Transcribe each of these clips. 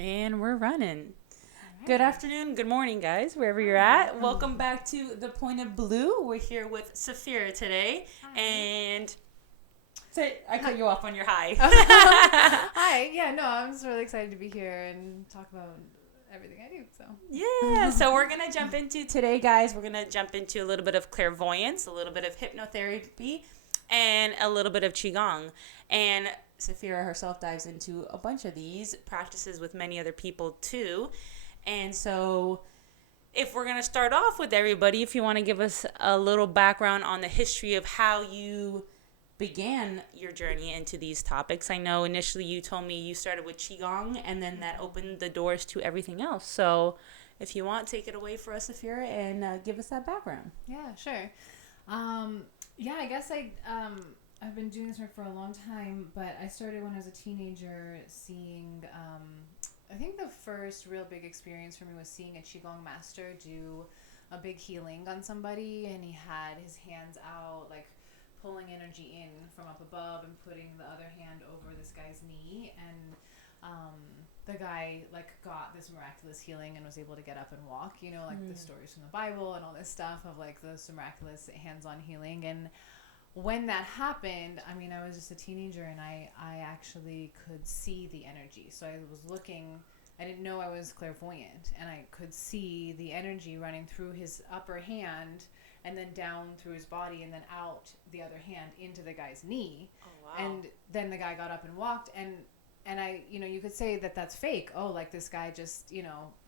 And we're running. All Good right. afternoon, good morning, guys, wherever you're at. Welcome back to The Point of Blue. We're here with Safyra today. Hi. And say, I cut you off on your high. Hi. Yeah, no, I'm just really excited to be here and talk about everything I do. So. Yeah, so we're going to jump into today, guys. We're going to jump into a little bit of clairvoyance, a little bit of hypnotherapy, and a little bit of Qigong. And Safyra herself dives into a bunch of these practices with many other people, too. And so, if we're going to start off with everybody, if you want to give us a little background on the history of how you began your journey into these topics. I know initially you told me you started with Qigong and then that opened the doors to everything else. So, if you want, take it away for us, Safyra, and give us that background. Yeah, sure. Yeah, I guess I've been doing this work for a long time, but I started when I was a teenager seeing. I think the first real big experience for me was seeing a Qigong master do a big healing on somebody, and he had his hands out, like pulling energy in from up above and putting the other hand over this guy's knee, and the guy like got this miraculous healing and was able to get up and walk, like the stories from the Bible and all this stuff of like this miraculous hands-on healing. And when that happened, I mean, I was just a teenager and I actually could see the energy. So I was looking, I didn't know I was clairvoyant, and I could see the energy running through his upper hand and then down through his body and then out the other hand into the guy's knee. Oh, wow. And then the guy got up and walked, and I, you could say that that's fake. Oh, like this guy just,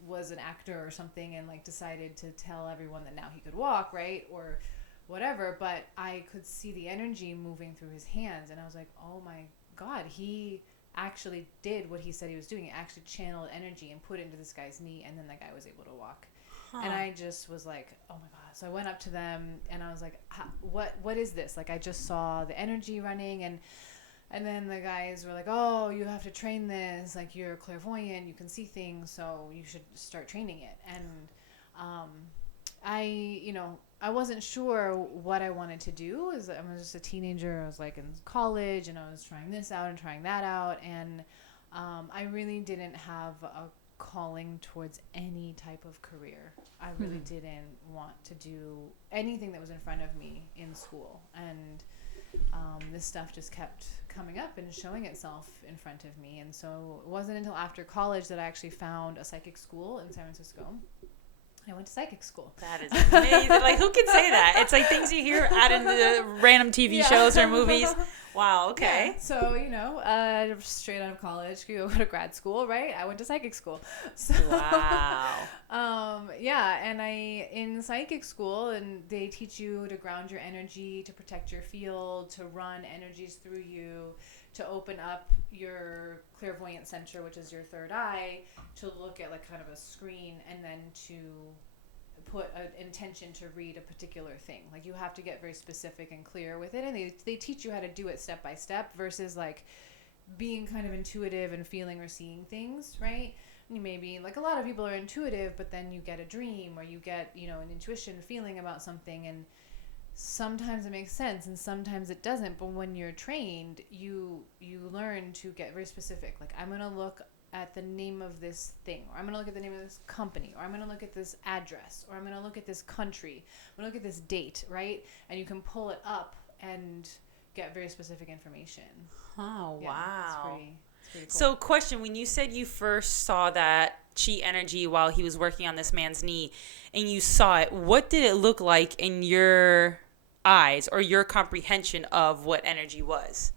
was an actor or something and like decided to tell everyone that now he could walk, right? Or whatever. But I could see the energy moving through his hands, and I was like, oh my God, he actually did what he said he was doing. He actually channeled energy and put it into this guy's knee, and then the guy was able to walk. And I just was like, oh my God. So I went up to them and I was like, what is this? Like, I just saw the energy running, and then the guys were like, oh, you have to train this. Like, you're clairvoyant, you can see things, so you should start training it. And I wasn't sure what I wanted to do. I was just a teenager. I was like in college, and I was trying this out and trying that out. And I really didn't have a calling towards any type of career. I really didn't want to do anything that was in front of me in school. And this stuff just kept coming up and showing itself in front of me. And so it wasn't until after college that I actually found a psychic school in San Francisco. I went to psychic school. That is amazing. Like, who can say that? It's like things you hear out in the random TV shows or movies. Wow, okay. Yeah. So, straight out of college, you go to grad school, right? I went to psychic school. So, Wow. yeah, and in psychic school, and they teach you to ground your energy, to protect your field, to run energies through you, to open up your clairvoyant center, which is your third eye, to look at like kind of a screen, and then to put an intention to read a particular thing. Like, you have to get very specific and clear with it, and they teach you how to do it step by step versus like being kind of intuitive and feeling or seeing things, right? You maybe, like, a lot of people are intuitive, but then you get a dream or you get, an intuition feeling about something, and sometimes it makes sense and sometimes it doesn't. But when you're trained, you learn to get very specific. Like, I'm going to look at the name of this thing, or I'm going to look at the name of this company, or I'm going to look at this address, or I'm going to look at this country, I'm going to look at this date, right? And you can pull it up and get very specific information. Oh, Yeah, wow. it's pretty cool. So, question, when you said you first saw that chi energy while he was working on this man's knee and you saw it, what did it look like in your eyes or your comprehension of what energy was?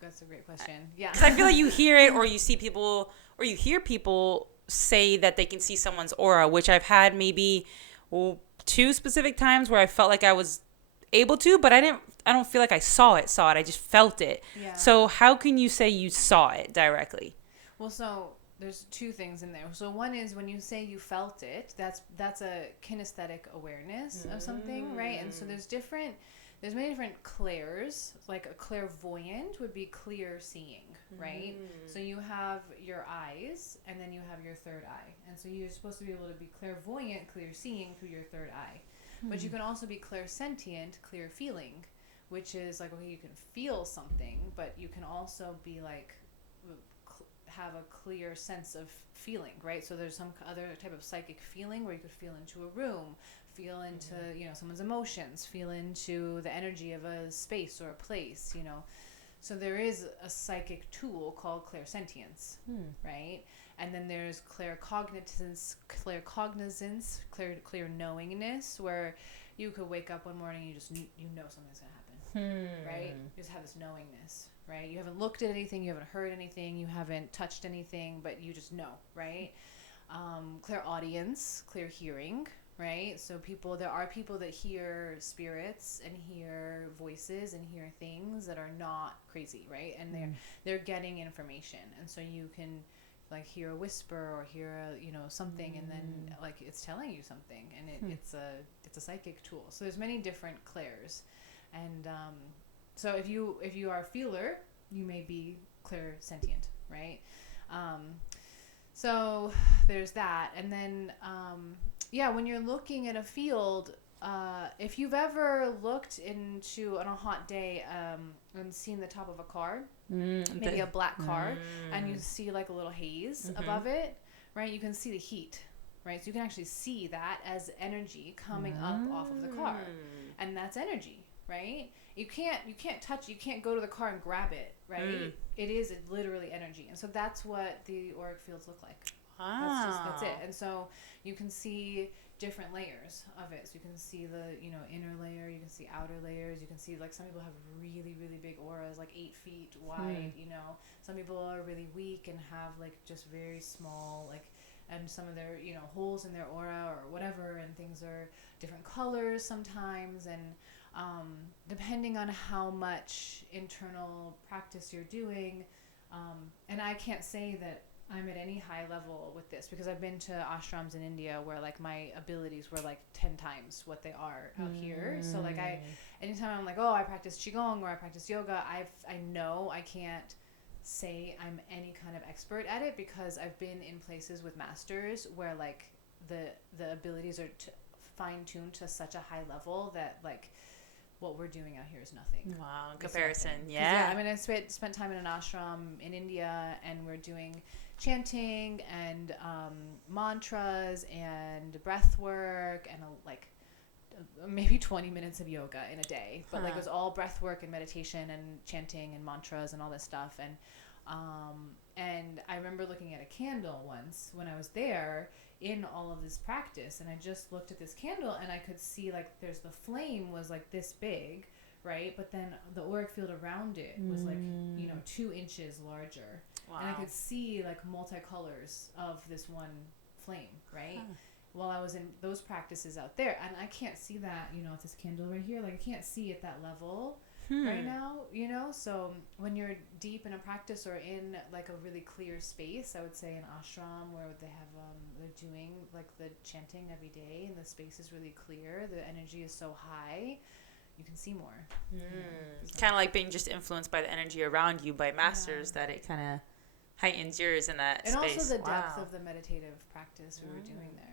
That's a great question. Yeah. Because I feel like you hear it, or you see people, or you hear people say that they can see someone's aura, which I've had maybe 2 specific times where I felt like I was able to, but I don't feel like I saw it. I just felt it. Yeah. So how can you say you saw it directly? Well, so there's 2 things in there. So one is when you say you felt it, that's a kinesthetic awareness of something, right? And so there's many different clairs. Like, a clairvoyant would be clear seeing, right? So you have your eyes, and then you have your third eye. And so you're supposed to be able to be clairvoyant, clear seeing through your third eye. But you can also be clairsentient, clear feeling, which is like, okay, you can feel something, but you can also be like have a clear sense of feeling, right? So there's some other type of psychic feeling where you could feel into a room, feel into, you know, someone's emotions, feel into the energy of a space or a place, you know. So there is a psychic tool called clairsentience, right? And then there's claircognizance, clear knowingness, where you could wake up one morning and you know something's going to happen, right? You just have this knowingness, right? You haven't looked at anything, you haven't heard anything, you haven't touched anything, but you just know, right? Clairaudience, clear hearing, right? So there are people that hear spirits and hear voices and hear things that are not crazy, right? And they're getting information, and so you can like hear a whisper or hear a, you know, something, and then like it's telling you something, and it's a psychic tool. So there's many different clairs, and so if you are a feeler, you may be clairsentient, right? So there's that, and then when you're looking at a field, if you've ever looked into on a hot day and seen the top of a car, maybe a black car, and you see like a little haze above it, right? You can see the heat, right? So you can actually see that as energy coming up off of the car, and that's energy, right? You can't touch it. You can't go to the car and grab it, right? It is literally energy, and so that's what the auric fields look like. That's it. And so you can see different layers of it. So you can see the, you know, inner layer, you can see outer layers, you can see like some people have really, really big auras, like 8 feet wide, you know. Some people are really weak and have like just very small, like, and some of their, you know, holes in their aura or whatever, and things are different colors sometimes, and depending on how much internal practice you're doing, and I can't say that I'm at any high level with this, because I've been to ashrams in India where like my abilities were like 10 times what they are out here. So like anytime I'm like, oh, I practice Qigong or I practice yoga, I know I can't say I'm any kind of expert at it, because I've been in places with masters where like the abilities are fine-tuned to such a high level that like what we're doing out here is nothing. Wow, in comparison. Yeah. I mean, I spent time in an ashram in India, and we're doing chanting and mantras and breath work and maybe 20 minutes of yoga in a day, but like it was all breath work and meditation and chanting and mantras and all this stuff. And I remember looking at a candle once when I was there in all of this practice, and I just looked at this candle and I could see like there's the flame was like this big, right? But then the auric field around it was like, you know, 2 inches larger. Wow. And I could see like multicolors of this one flame, right? While I was in those practices out there, and I can't see that, you know, with this candle right here, like I can't see at that level right now, you know. So when you're deep in a practice or in like a really clear space, I would say an ashram where they have they're doing like the chanting every day and the space is really clear, the energy is so high, you can see more. Kind of like being just influenced by the energy around you by masters, that it kind of heightens yours in that space. And also the depth of the meditative practice we were doing there.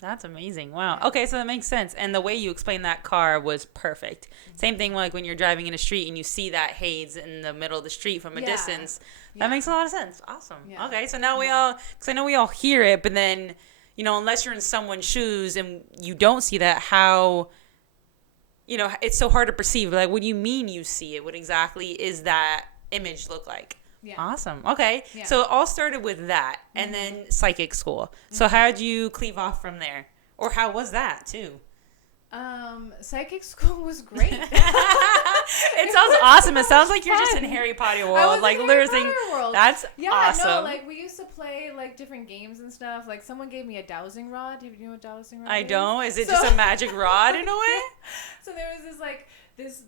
That's amazing. Wow. Yeah. Okay, so that makes sense. And the way you explained that car was perfect. Same thing like when you're driving in a street and you see that haze in the middle of the street from a distance. That makes a lot of sense. Awesome. Yeah. Okay, so now we all, because I know we all hear it, but then, you know, unless you're in someone's shoes and you don't see that, how, you know, it's so hard to perceive. Like, what do you mean you see it? What exactly is that image look like? Yeah. Awesome. Okay. Yeah. So it all started with that, and then psychic school. So how did you cleave off from there? Or how was that too? Psychic school was great. It sounds awesome. It sounds like you're just in Harry Potter world. Like literally, that's awesome. No, like we used to play like different games and stuff. Like someone gave me a dowsing rod. Do you know what dowsing rod is? I don't. Is it just a magic rod in a way? So there was this like these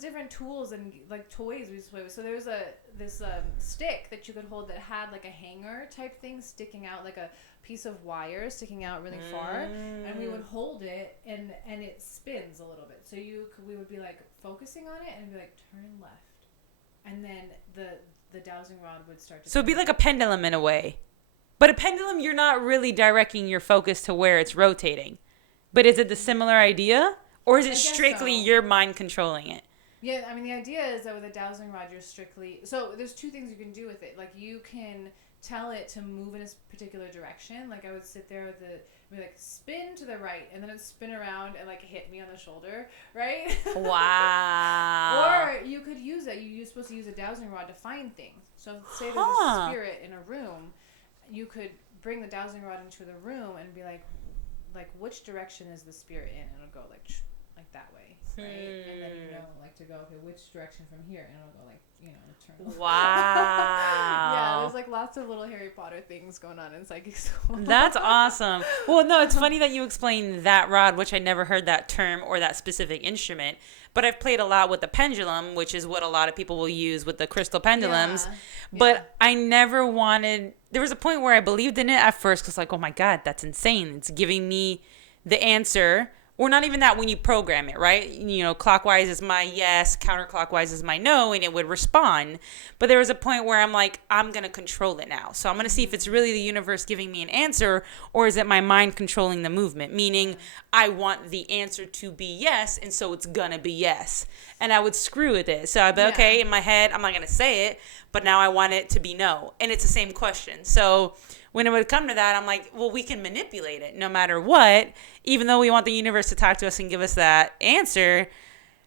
different tools and like toys we used to play with. So there was this stick that you could hold that had like a hanger type thing sticking out, like a piece of wire sticking out really far, and we would hold it and it spins a little bit. So we would be like focusing on it and be like turn left, and then the dowsing rod would start to. So it'd be like a pendulum in a way, but a pendulum you're not really directing your focus to where it's rotating. But is it the similar idea? Or is it strictly your mind controlling it? Yeah, I mean, the idea is that with a dowsing rod, you're strictly... So there's 2 things you can do with it. Like, you can tell it to move in a particular direction. Like I would sit there with the be like spin to the right, and then it'd spin around and like hit me on the shoulder, right? Wow. Or you could use it. You're supposed to use a dowsing rod to find things. So say there's a spirit in a room, you could bring the dowsing rod into the room and be like which direction is the spirit in? And it'll go like that way, right? And then you know like to go, okay, which direction from here? And it'll go like, you know, turn. Wow. Yeah, there's like lots of little Harry Potter things going on in psychic school. That's awesome. Well, no, it's funny that you explained that rod, which I never heard that term or that specific instrument. But I've played a lot with the pendulum, which is what a lot of people will use with the crystal pendulums. Yeah. But I never wanted... There was a point where I believed in it at first because like, oh my God, that's insane. It's giving me the answer. Or not even that when you program it, right? You know, clockwise is my yes, counterclockwise is my no, and it would respond. But there was a point where I'm like, I'm going to control it now. So I'm going to see if it's really the universe giving me an answer, or is it my mind controlling the movement? Meaning, I want the answer to be yes, and so it's going to be yes. And I would screw with it. So I'd be, okay, in my head, I'm not going to say it, but now I want it to be no. And it's the same question. So when it would come to that, I'm like, well, we can manipulate it no matter what. Even though we want the universe to talk to us and give us that answer,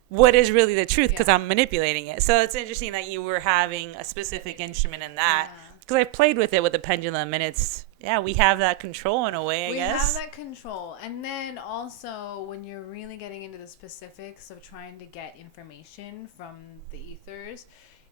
what is really the truth? Because I'm manipulating it. So it's interesting that you were having a specific instrument in that. Because I've played with it with the pendulum, and it's, we have that control in a way, I guess. We have that control. And then also, when you're really getting into the specifics of trying to get information from the ethers,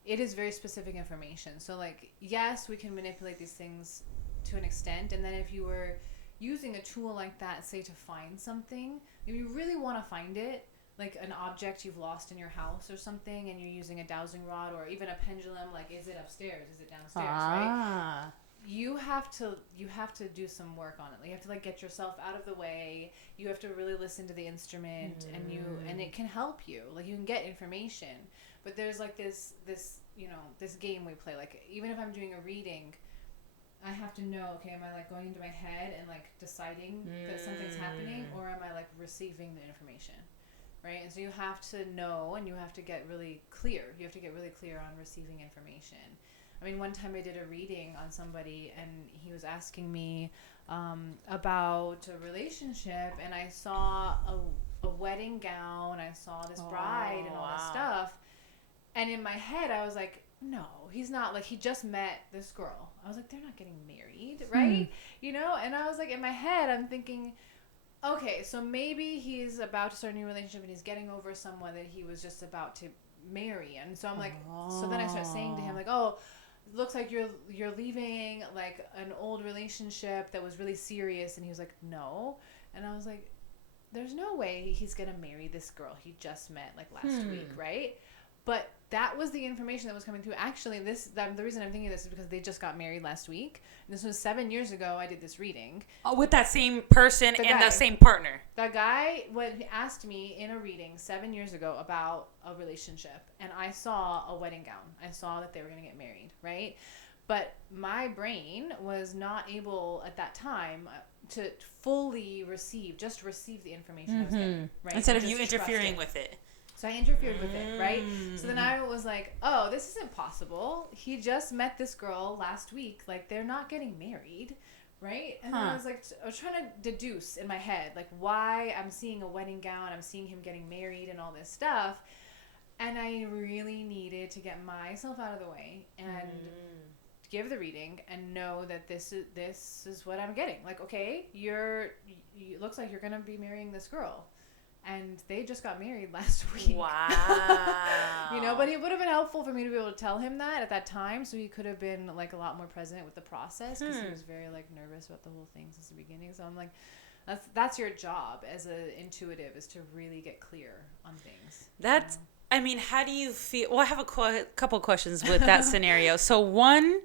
it is very specific information. So, like, yes, we can manipulate these things to an extent, and then if you were using a tool like that, say to find something, if you really want to find it, like an object you've lost in your house or something, and you're using a dowsing rod or even a pendulum, like is it upstairs, is it downstairs, right? You have to do some work on it. Like, you have to like get yourself out of the way. You have to really listen to the instrument, and it can help you. Like, you can get information, but there's like this you know, this game we play. Like, even if I'm doing a reading, I have to know, okay, am I like going into my head and like deciding that something's happening, or am I like receiving the information, right? And so you have to know, and you have to get really clear. You have to get really clear on receiving information. I mean, one time I did a reading on somebody, and he was asking me about a relationship, and I saw a wedding gown, I saw this bride and all this stuff, and in my head I was like, no, he's not. Like, he just met this girl. I was like, they're not getting married, right? You know? And I was like, in my head, I'm thinking, okay, so maybe he's about to start a new relationship and he's getting over someone that he was just about to marry. And so I'm like, so then I start saying to him, like, oh, it looks like you're leaving, like, an old relationship that was really serious. And he was like, no. And I was like, there's no way he's going to marry this girl he just met, like, last week, right? But that was the information that was coming through. Actually, the reason I'm thinking this is because they just got married last week. And this was 7 years ago. I did this reading. Oh, with that same person and the same partner. That guy asked me in a reading 7 years ago about a relationship. And I saw a wedding gown. I saw that they were going to get married, right? But my brain was not able at that time to fully receive the information I was getting, right? Instead of you interfering with it. So I interfered with it, right? So then I was like, oh, this isn't possible. He just met this girl last week. Like, they're not getting married, right? And then I was trying to deduce in my head, like, why I'm seeing a wedding gown, I'm seeing him getting married and all this stuff. And I really needed to get myself out of the way and give the reading and know that this is what I'm getting. Like, okay, it looks like you're going to be marrying this girl. And they just got married last week. Wow. You know, but it would have been helpful for me to be able to tell him that at that time, so he could have been, like, a lot more present with the process, because he was very, like, nervous about the whole thing since the beginning. So I'm like, that's your job as an intuitive, is to really get clear on things. That's, I mean, how do you feel? Well, I have a couple questions with that scenario. So one,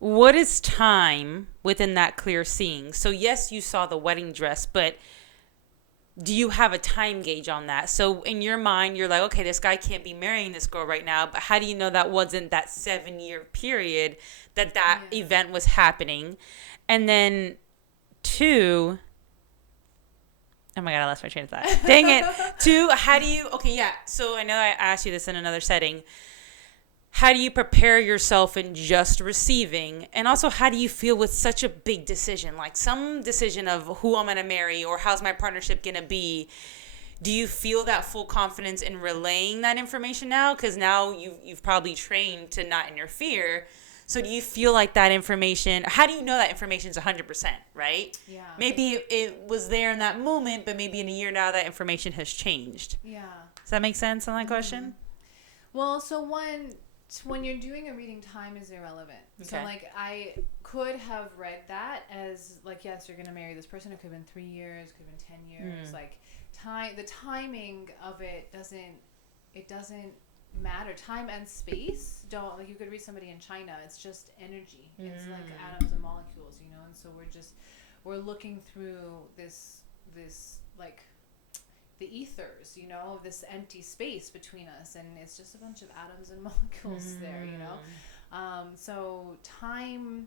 what is time within that clear seeing? So yes, you saw the wedding dress, but do you have a time gauge on that? So in your mind, you're like, okay, this guy can't be marrying this girl right now, but how do you know that wasn't that 7-year period that event was happening? And then 2, oh my God, I lost my train of thought. Dang it. 2, how do you, okay, yeah. So I know I asked you this in another setting. how do you prepare yourself in just receiving? And also, how do you feel with such a big decision, like some decision of who I'm going to marry or how's my partnership going to be? Do you feel that full confidence in relaying that information now? Because now you've probably trained to not interfere. So do you feel like that information, how do you know that information is 100%, right? Yeah. Maybe it was there in that moment, but maybe in a year now that information has changed. Yeah. Does that make sense on that question? Well, so when you're doing a reading, time is irrelevant. Okay. So like I could have read that as like, yes, you're going to marry this person. It could have been 3 years, could have been 10 years. Like the timing of it doesn't matter. Time and space don't, like you could read somebody in China. It's just energy. It's like atoms and molecules, you know? And so we're looking through this like the ethers, you know, this empty space between us, and it's just a bunch of atoms and molecules there, you know. So time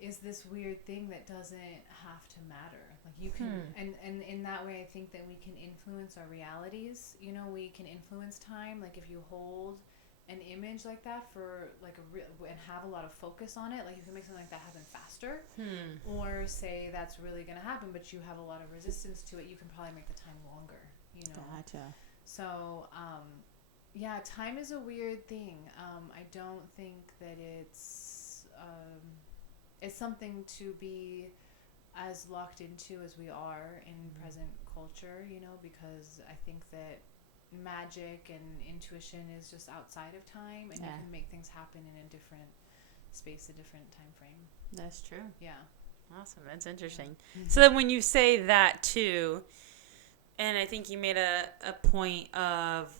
is this weird thing that doesn't have to matter. Like you can, and in that way, I think that we can influence our realities. You know, we can influence time. Like if you hold an image like that for like and have a lot of focus on it, like you can make something like that happen faster. Or say that's really going to happen, but you have a lot of resistance to it. You can probably make the time longer. You know. Gotcha. So, yeah, time is a weird thing. I don't think that it's something to be as locked into as we are in present culture, you know, because I think that magic and intuition is just outside of time, and you can make things happen in a different space, a different time frame. That's true. Yeah. Awesome. That's interesting. So then when you say that too, and I think you made a point of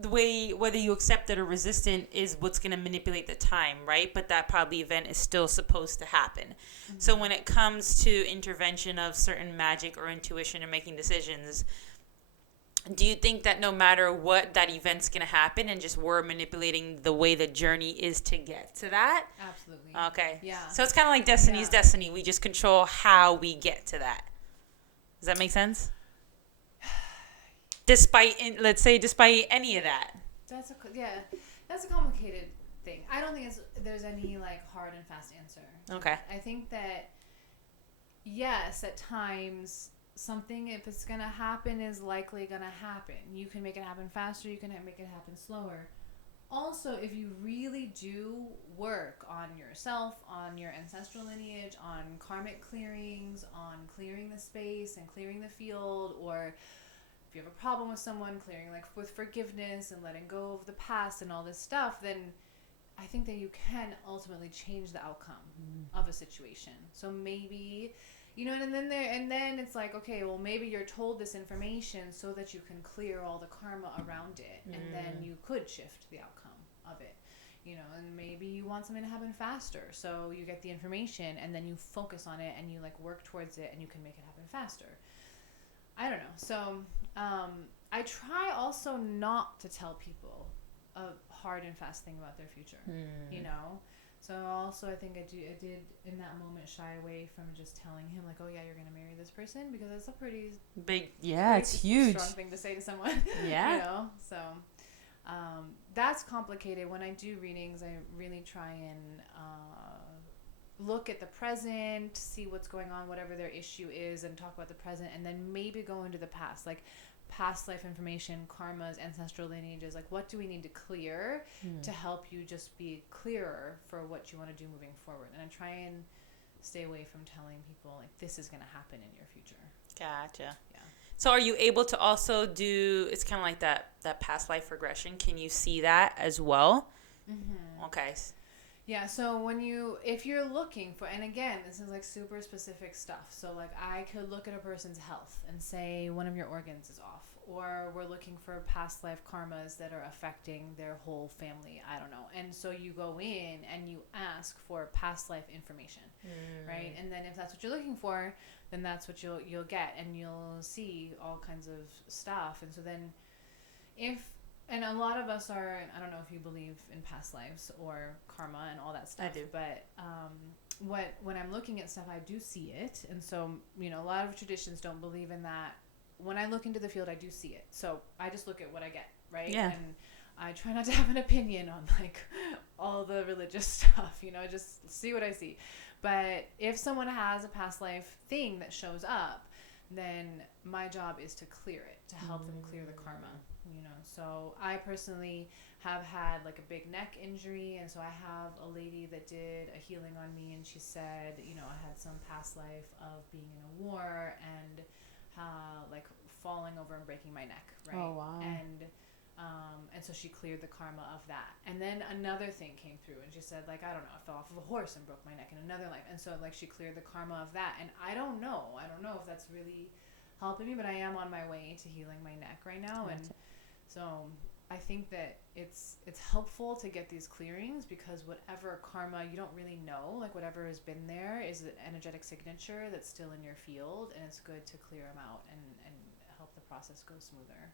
the way, whether you accept it or resistant is what's going to manipulate the time, right? But that probably event is still supposed to happen. So when it comes to intervention of certain magic or intuition or making decisions, do you think that no matter what, that event's going to happen and just we're manipulating the way the journey is to get to that? Absolutely. Okay. Yeah. So it's kind of like destiny's destiny. We just control how we get to that. Does that make sense? Despite any of that. That's a complicated thing. I don't think there's any like hard and fast answer. Okay. I think that yes, at times something, if it's gonna happen, is likely gonna happen. You can make it happen faster. You can make it happen slower. Also, if you really do work on yourself, on your ancestral lineage, on karmic clearings, on clearing the space and clearing the field, or if you have a problem with someone, clearing like with forgiveness and letting go of the past and all this stuff, then I think that you can ultimately change the outcome of a situation. So maybe, you know, and then it's like, okay, well, maybe you're told this information so that you can clear all the karma around it, and then you could shift the outcome of it, you know. And maybe you want something to happen faster, so you get the information and then you focus on it and you like work towards it and you can make it happen faster. I don't know. So I try also not to tell people a hard and fast thing about their future, you know. So also I think I did in that moment shy away from just telling him like, oh yeah, you're gonna marry this person, because it's a pretty big, it's huge, strong thing to say to someone. Yeah. You know. So that's complicated. When I do readings, I really try and look at the present, see what's going on, whatever their issue is, and talk about the present, and then maybe go into the past, like past life information, karmas, ancestral lineages, like what do we need to clear to help you just be clearer for what you want to do moving forward. And I try and stay away from telling people like this is going to happen in your future. Gotcha. Yeah. So are you able to also do, it's kind of like that past life regression, can you see that as well? Okay. Yeah, so if you're looking for, and again, this is like super specific stuff. So like I could look at a person's health and say one of your organs is off, or we're looking for past life karmas that are affecting their whole family. I don't know. And so you go in and you ask for past life information, right? And then if that's what you're looking for, then that's what you'll get, and you'll see all kinds of stuff. And so then and a lot of us are, I don't know if you believe in past lives or karma and all that stuff. I do. But when I'm looking at stuff, I do see it. And so, you know, a lot of traditions don't believe in that. When I look into the field, I do see it. So I just look at what I get, right? Yeah. I try not to have an opinion on like all the religious stuff, you know, just see what I see. But if someone has a past life thing that shows up, then my job is to clear it, to help them clear the karma, you know. So I personally have had like a big neck injury, and so I have a lady that did a healing on me, and she said, you know, I had some past life of being in a war and like falling over and breaking my neck, right? Oh, wow. And so she cleared the karma of that. And then another thing came through, and she said, like, I don't know, I fell off of a horse and broke my neck in another life. And so, like, she cleared the karma of that. And I don't know if that's really helping me, but I am on my way to healing my neck right now. Gotcha. And so I think that it's helpful to get these clearings, because whatever karma you don't really know, like whatever has been there is an energetic signature that's still in your field, and it's good to clear them out and help the process go smoother.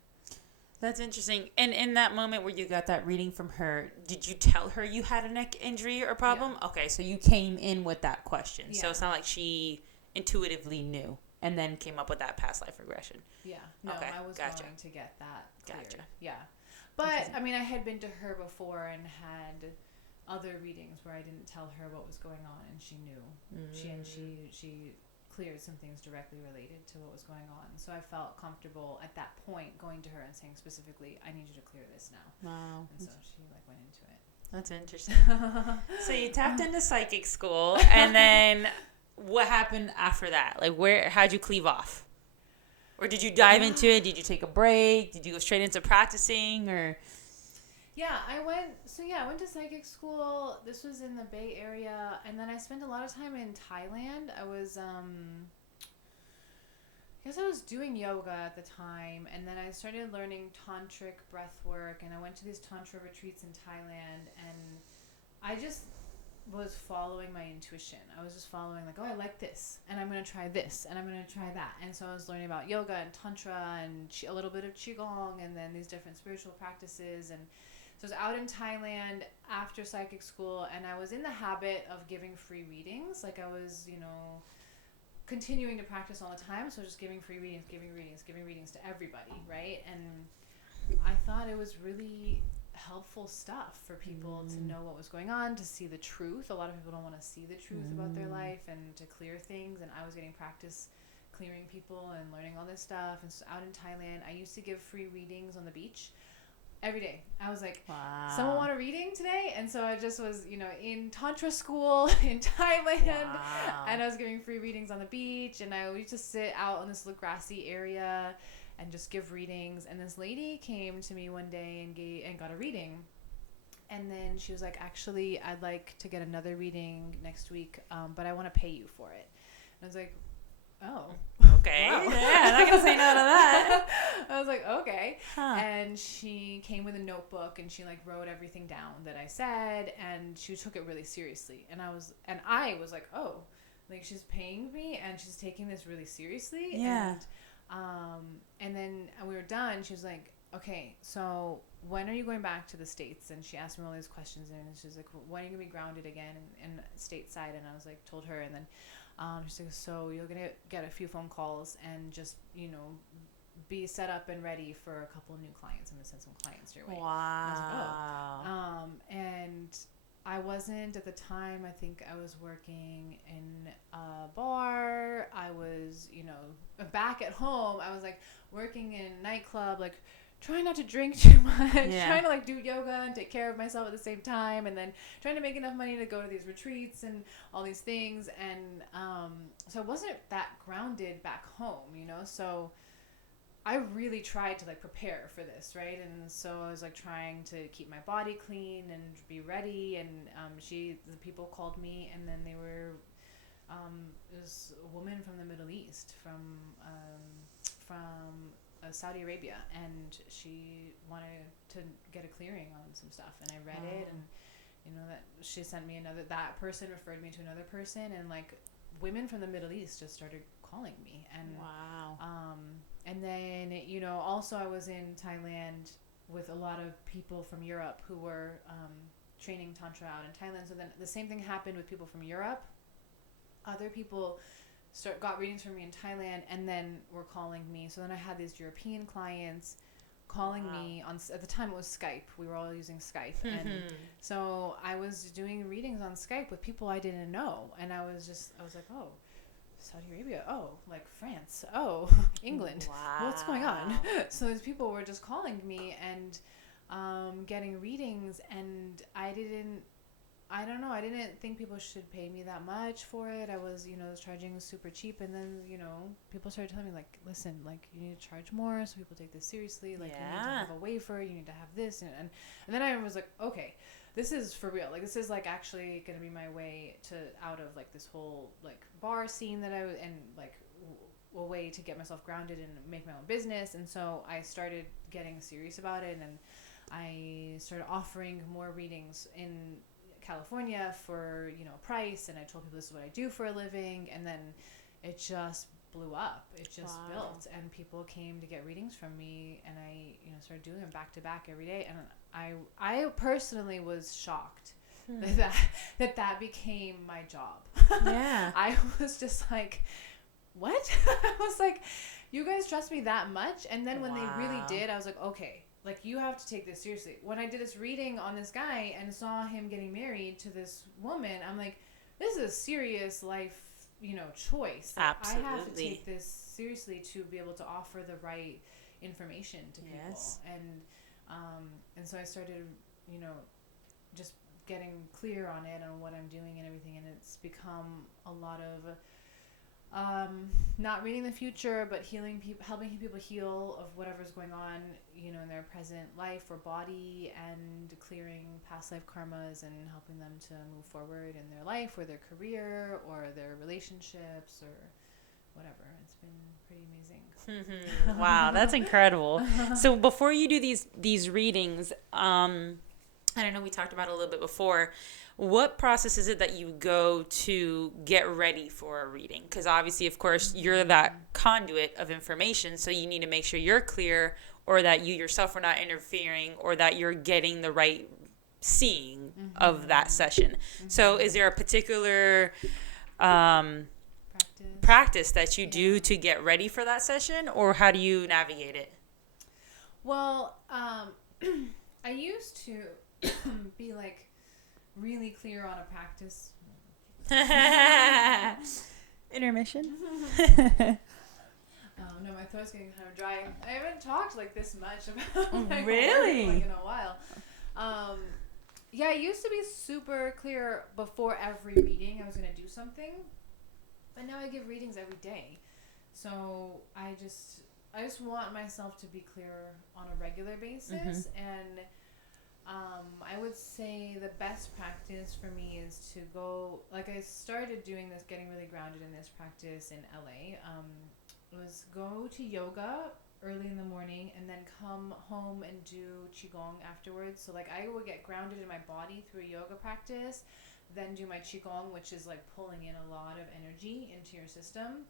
That's interesting. And in that moment where you got that reading from her, did you tell her you had a neck injury or problem? Yeah. Okay, so you came in with that question. Yeah. So it's not like she intuitively knew and then came up with that past life regression. Yeah. No, Okay, I was gotcha. going to get that cleared. Gotcha. Yeah. But, I mean, I had been to her before and had other readings where I didn't tell her what was going on, and she knew. She cleared some things directly related to what was going on. So I felt comfortable at that point going to her and saying specifically, I need you to clear this now. Wow. And so she like went into it. That's interesting. So you tapped into psychic school, and then what happened after that? Like, how'd you cleave off? Or did you dive into it? Did you take a break? Did you go straight into practicing, or? Yeah, I went to psychic school. This was in the Bay Area, and then I spent a lot of time in Thailand. I was I guess I was doing yoga at the time, and then I started learning tantric breath work, and I went to these tantra retreats in Thailand, and I just was following my intuition. I was just following like, oh, I like this, and I'm going to try this, and I'm going to try that. And so I was learning about yoga and tantra and a little bit of Qigong, and then these different spiritual practices. And so I was out in Thailand after psychic school, and I was in the habit of giving free readings. Like I was, you know, continuing to practice all the time. So just giving free readings, giving readings to everybody, right? And I thought it was really helpful stuff for people to know what was going on, to see the truth. A lot of people don't want to see the truth about their life and to clear things. And I was getting practice clearing people and learning all this stuff. And so out in Thailand, I used to give free readings on the beach every day. I was like, wow, someone want a reading today? And so I just was, you know, in tantra school in Thailand, wow, and I was giving free readings on the beach, and I used to sit out in this little grassy area and just give readings. And this lady came to me one day and got a reading. And then she was like, actually, I'd like to get another reading next week, but I want to pay you for it. And I was like, oh, okay. Wow. Yeah, I'm not going to say no to that. I was like, okay. Huh. And she came with a notebook, and she like wrote everything down that I said, and she took it really seriously. And I was like, oh, like she's paying me and she's taking this really seriously. Yeah. And then we were done. She was like, okay, so when are you going back to the States? And she asked me all these questions, and she's like, when are you going to be grounded again in stateside? And I was like, told her, and then she's like, so you're going to get a few phone calls and just, you know, be set up and ready for a couple of new clients. I'm going to send some clients your way. Wow. And I was like, oh. And I wasn't at the time. I think I was working in a bar. I was, you know, back at home. I was like working in a nightclub, like trying not to drink too much, trying to like do yoga and take care of myself at the same time, and then trying to make enough money to go to these retreats and all these things. And so I wasn't that grounded back home, you know. So I really tried to like prepare for this, right? And so I was like trying to keep my body clean and be ready. And the people called me, and then they were this woman from the Middle East, from Saudi Arabia, and she wanted to get a clearing on some stuff. And I read it, and you know that she sent me that person referred me to another person, and like women from the Middle East just started calling me. And wow. And then, you know, also I was in Thailand with a lot of people from Europe who were training Tantra out in Thailand. So then the same thing happened with people from Europe. Other people got readings from me in Thailand and then were calling me. So then I had these European clients calling me on, at the time it was Skype. We were all using Skype. And so I was doing readings on Skype with people I didn't know. And I was like, oh, Saudi Arabia. Oh, like France. Oh, England. Wow. What's going on? So these people were just calling me and getting readings. And I don't know. I didn't think people should pay me that much for it. I was charging super cheap. And then, people started telling me, like, listen, like, you need to charge more so people take this seriously. Like, you need to have a wafer. You need to have this. And then I was like, okay, this is for real. Like, this is, like, actually going to be my way out of, like, this whole, like, bar scene that and, like, a way to get myself grounded and make my own business. And so I started getting serious about it. And I started offering more readings in California for price, and I told people this is what I do for a living, and then it just blew up. It just built, and people came to get readings from me, and I started doing them back to back every day. And I personally was shocked that became my job. Yeah. I was just like, what? I was like, you guys trust me that much? And then when they really did, I was like, okay, like, you have to take this seriously. When I did this reading on this guy and saw him getting married to this woman, I'm like, this is a serious life, choice. Like, Absolutely. I have to take this seriously to be able to offer the right information to people. Yes. And so I started, just getting clear on it and what I'm doing and everything. And it's become a lot of not reading the future, but helping people heal of whatever's going on, in their present life or body, and clearing past life karmas and helping them to move forward in their life or their career or their relationships or whatever. It's been pretty amazing. Wow, that's incredible. So before you do these readings, I don't know, we talked about it a little bit before. What process is it that you go to get ready for a reading? Because obviously, of course, you're that conduit of information, so you need to make sure you're clear, or that you yourself are not interfering, or that you're getting the right seeing of that session. So is there a particular practice that you do to get ready for that session, or how do you navigate it? Well, I used to be like really clear on a practice. Intermission. No, my throat's getting kind of dry. I haven't talked like this much about my really work, like, in a while. I used to be super clear before every reading I was going to do something, but now I give readings every day. So I just want myself to be clear on a regular basis. And I would say the best practice for me is to go, like, I started doing this, getting really grounded in this practice in LA, was go to yoga early in the morning and then come home and do Qigong afterwards. So, like, I would get grounded in my body through a yoga practice, then do my Qigong, which is like pulling in a lot of energy into your system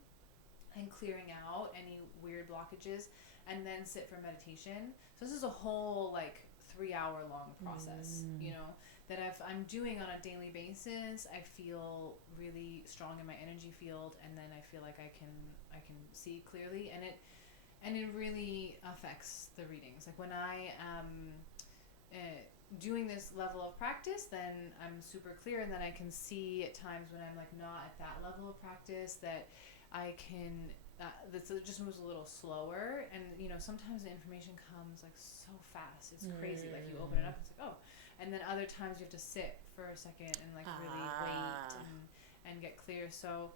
and clearing out any weird blockages, and then sit for meditation. So this is a whole, like, 3-hour long process, that I'm doing on a daily basis. I feel really strong in my energy field, and then I feel like I can see clearly, and it really affects the readings. Like, when I am doing this level of practice, then I'm super clear, and then I can see at times when I'm, like, not at that level of practice, that I can it just moves a little slower, and sometimes the information comes, like, so fast, it's crazy. Like, you open it up, it's like, oh, and then other times you have to sit for a second and, like, really wait and get clear. So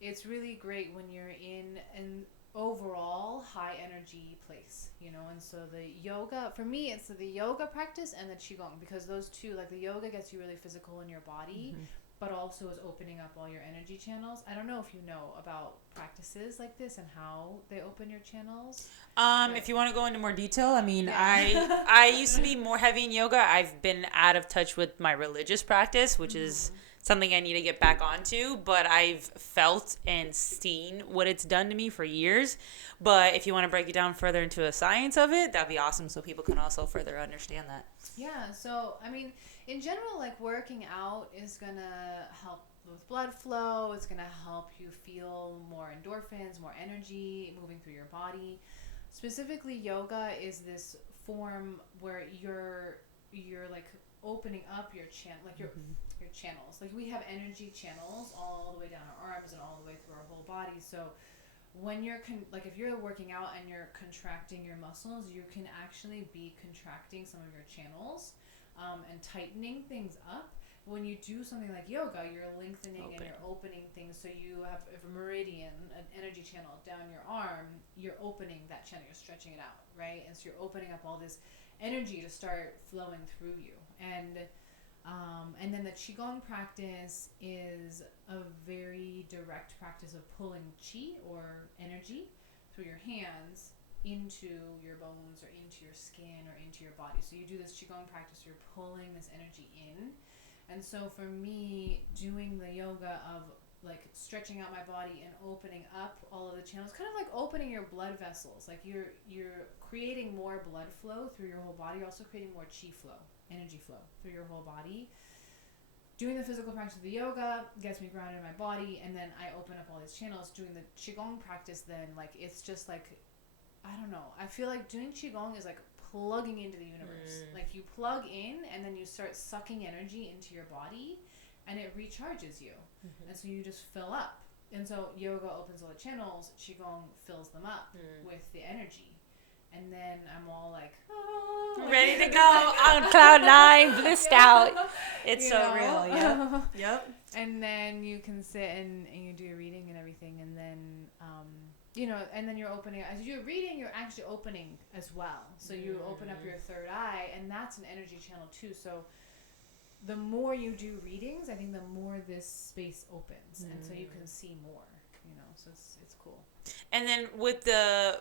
it's really great when you're in an overall high energy place, and so the yoga, for me, it's the yoga practice and the Qigong, because those two, like, the yoga gets you really physical in your body, but also is opening up all your energy channels. I don't know if you know about practices like this and how they open your channels. If you want to go into more detail, I mean, I used to be more heavy in yoga. I've been out of touch with my religious practice, which is something I need to get back onto, but I've felt and seen what it's done to me for years. But if you want to break it down further into a science of it, that'd be awesome, so people can also further understand that. Yeah, so, I mean, in general, like, working out is going to help with blood flow. It's going to help you feel more endorphins, more energy moving through your body. Specifically, yoga is this form where you're like opening up your your channels. Like we have energy channels all the way down our arms and all the way through our whole body. So when you're like if you're working out and you're contracting your muscles, you can actually be contracting some of your channels and tightening things up. When you do something like yoga, you're lengthening and you're opening things. So you have a meridian, an energy channel down your arm, you're opening that channel, you're stretching it out, right? And so you're opening up all this energy to start flowing through you. And then the Qigong practice is a very direct practice of pulling qi or energy through your hands into your bones or into your skin or into your body. So you do this Qigong practice, you're pulling this energy in. And so for me, doing the yoga of like stretching out my body and opening up all of the channels, kind of like opening your blood vessels. Like you're creating more blood flow through your whole body, also creating more qi flow, energy flow through your whole body. Doing the physical practice of the yoga gets me grounded in my body, and then I open up all these channels. Doing the Qigong practice, then like it's just like, I don't know. I feel like doing Qigong is like plugging into the universe. Like you plug in and then you start sucking energy into your body and it recharges you. And so you just fill up. And so yoga opens all the channels, Qigong fills them up with the energy. And then I'm all like, oh, ready to go on cloud nine, blissed out. It's so real. Yep. And then you can sit and you do your reading and everything. And then, and then you're opening, as you do a reading, you're actually opening as well. So you open up your third eye, and that's an energy channel too. So the more you do readings, I think the more this space opens. And so you can see more, so it's cool. And then with the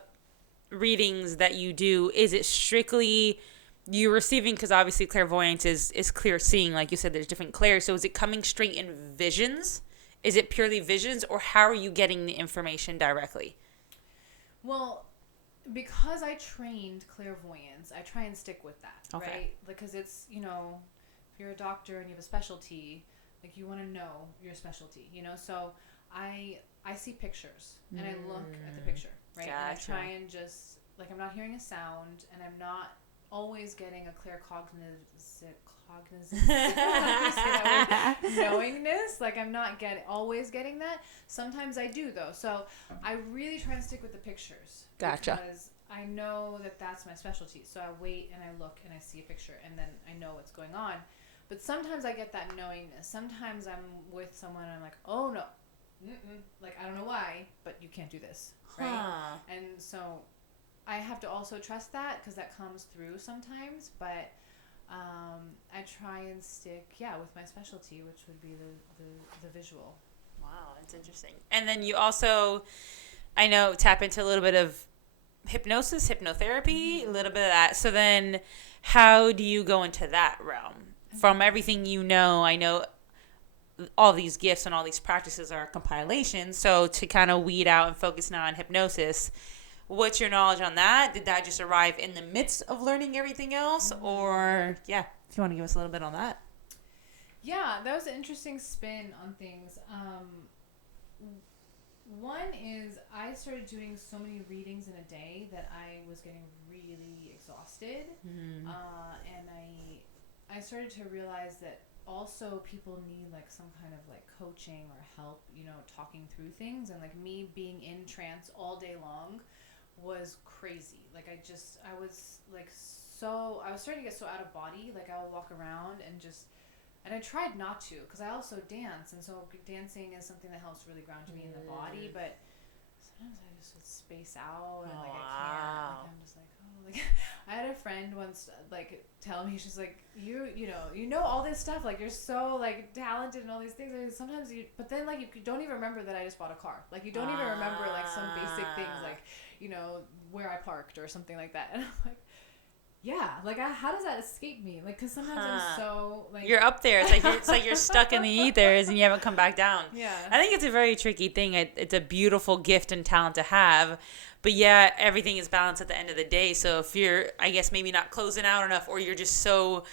readings that you do, is it strictly you receiving, because obviously clairvoyance is clear seeing, like you said, there's different clairs, so is it coming straight in visions? Is it purely visions, or how are you getting the information directly? Well, because I trained clairvoyance, I try and stick with that, right? Because it's, if you're a doctor and you have a specialty, like you want to know your specialty, so I see pictures and I look at the picture, right? Gotcha. And I try and just, like, I'm not hearing a sound and I'm not always getting a clear knowingness. Like I'm not always getting that. Sometimes I do though. So I really try and stick with the pictures. Gotcha. Because I know that that's my specialty. So I wait and I look and I see a picture and then I know what's going on. But sometimes I get that knowingness. Sometimes I'm with someone and I'm like, oh no. Like I don't know why, but you can't do this. Right? And so I have to also trust that because that comes through sometimes. But I try and stick, with my specialty, which would be the visual. Wow, that's interesting. And then you also, I know, tap into a little bit of hypnosis, hypnotherapy, a little bit of that. So then how do you go into that realm? From everything I know all these gifts and all these practices are compilations. So to kind of weed out and focus now on hypnosis, what's your knowledge on that? Did that just arrive in the midst of learning everything else? Or, if you want to give us a little bit on that. Yeah, that was an interesting spin on things. One is I started doing so many readings in a day that I was getting really exhausted. And I started to realize that also people need like some kind of like coaching or help, talking through things. And like me being in trance all day long was crazy. Like I was starting to get so out of body. Like I would walk around and I tried not to because I also dance, and so dancing is something that helps really ground me in the body. But sometimes I just would space out and like I can't. Like I'm just like, I had a friend once like tell me, she's like, you know all this stuff, like you're so like talented and all these things. Sometimes but then like you don't even remember that I just bought a car. Like you don't even remember like some basic things like where I parked or something like that. And I'm like, yeah, like how does that escape me? Like because sometimes I'm so like you're up there. It's like you're stuck in the ethers and you haven't come back down. Yeah, I think it's a very tricky thing. It's a beautiful gift and talent to have, but everything is balanced at the end of the day. So if you're, I guess maybe not closing out enough, or you're just so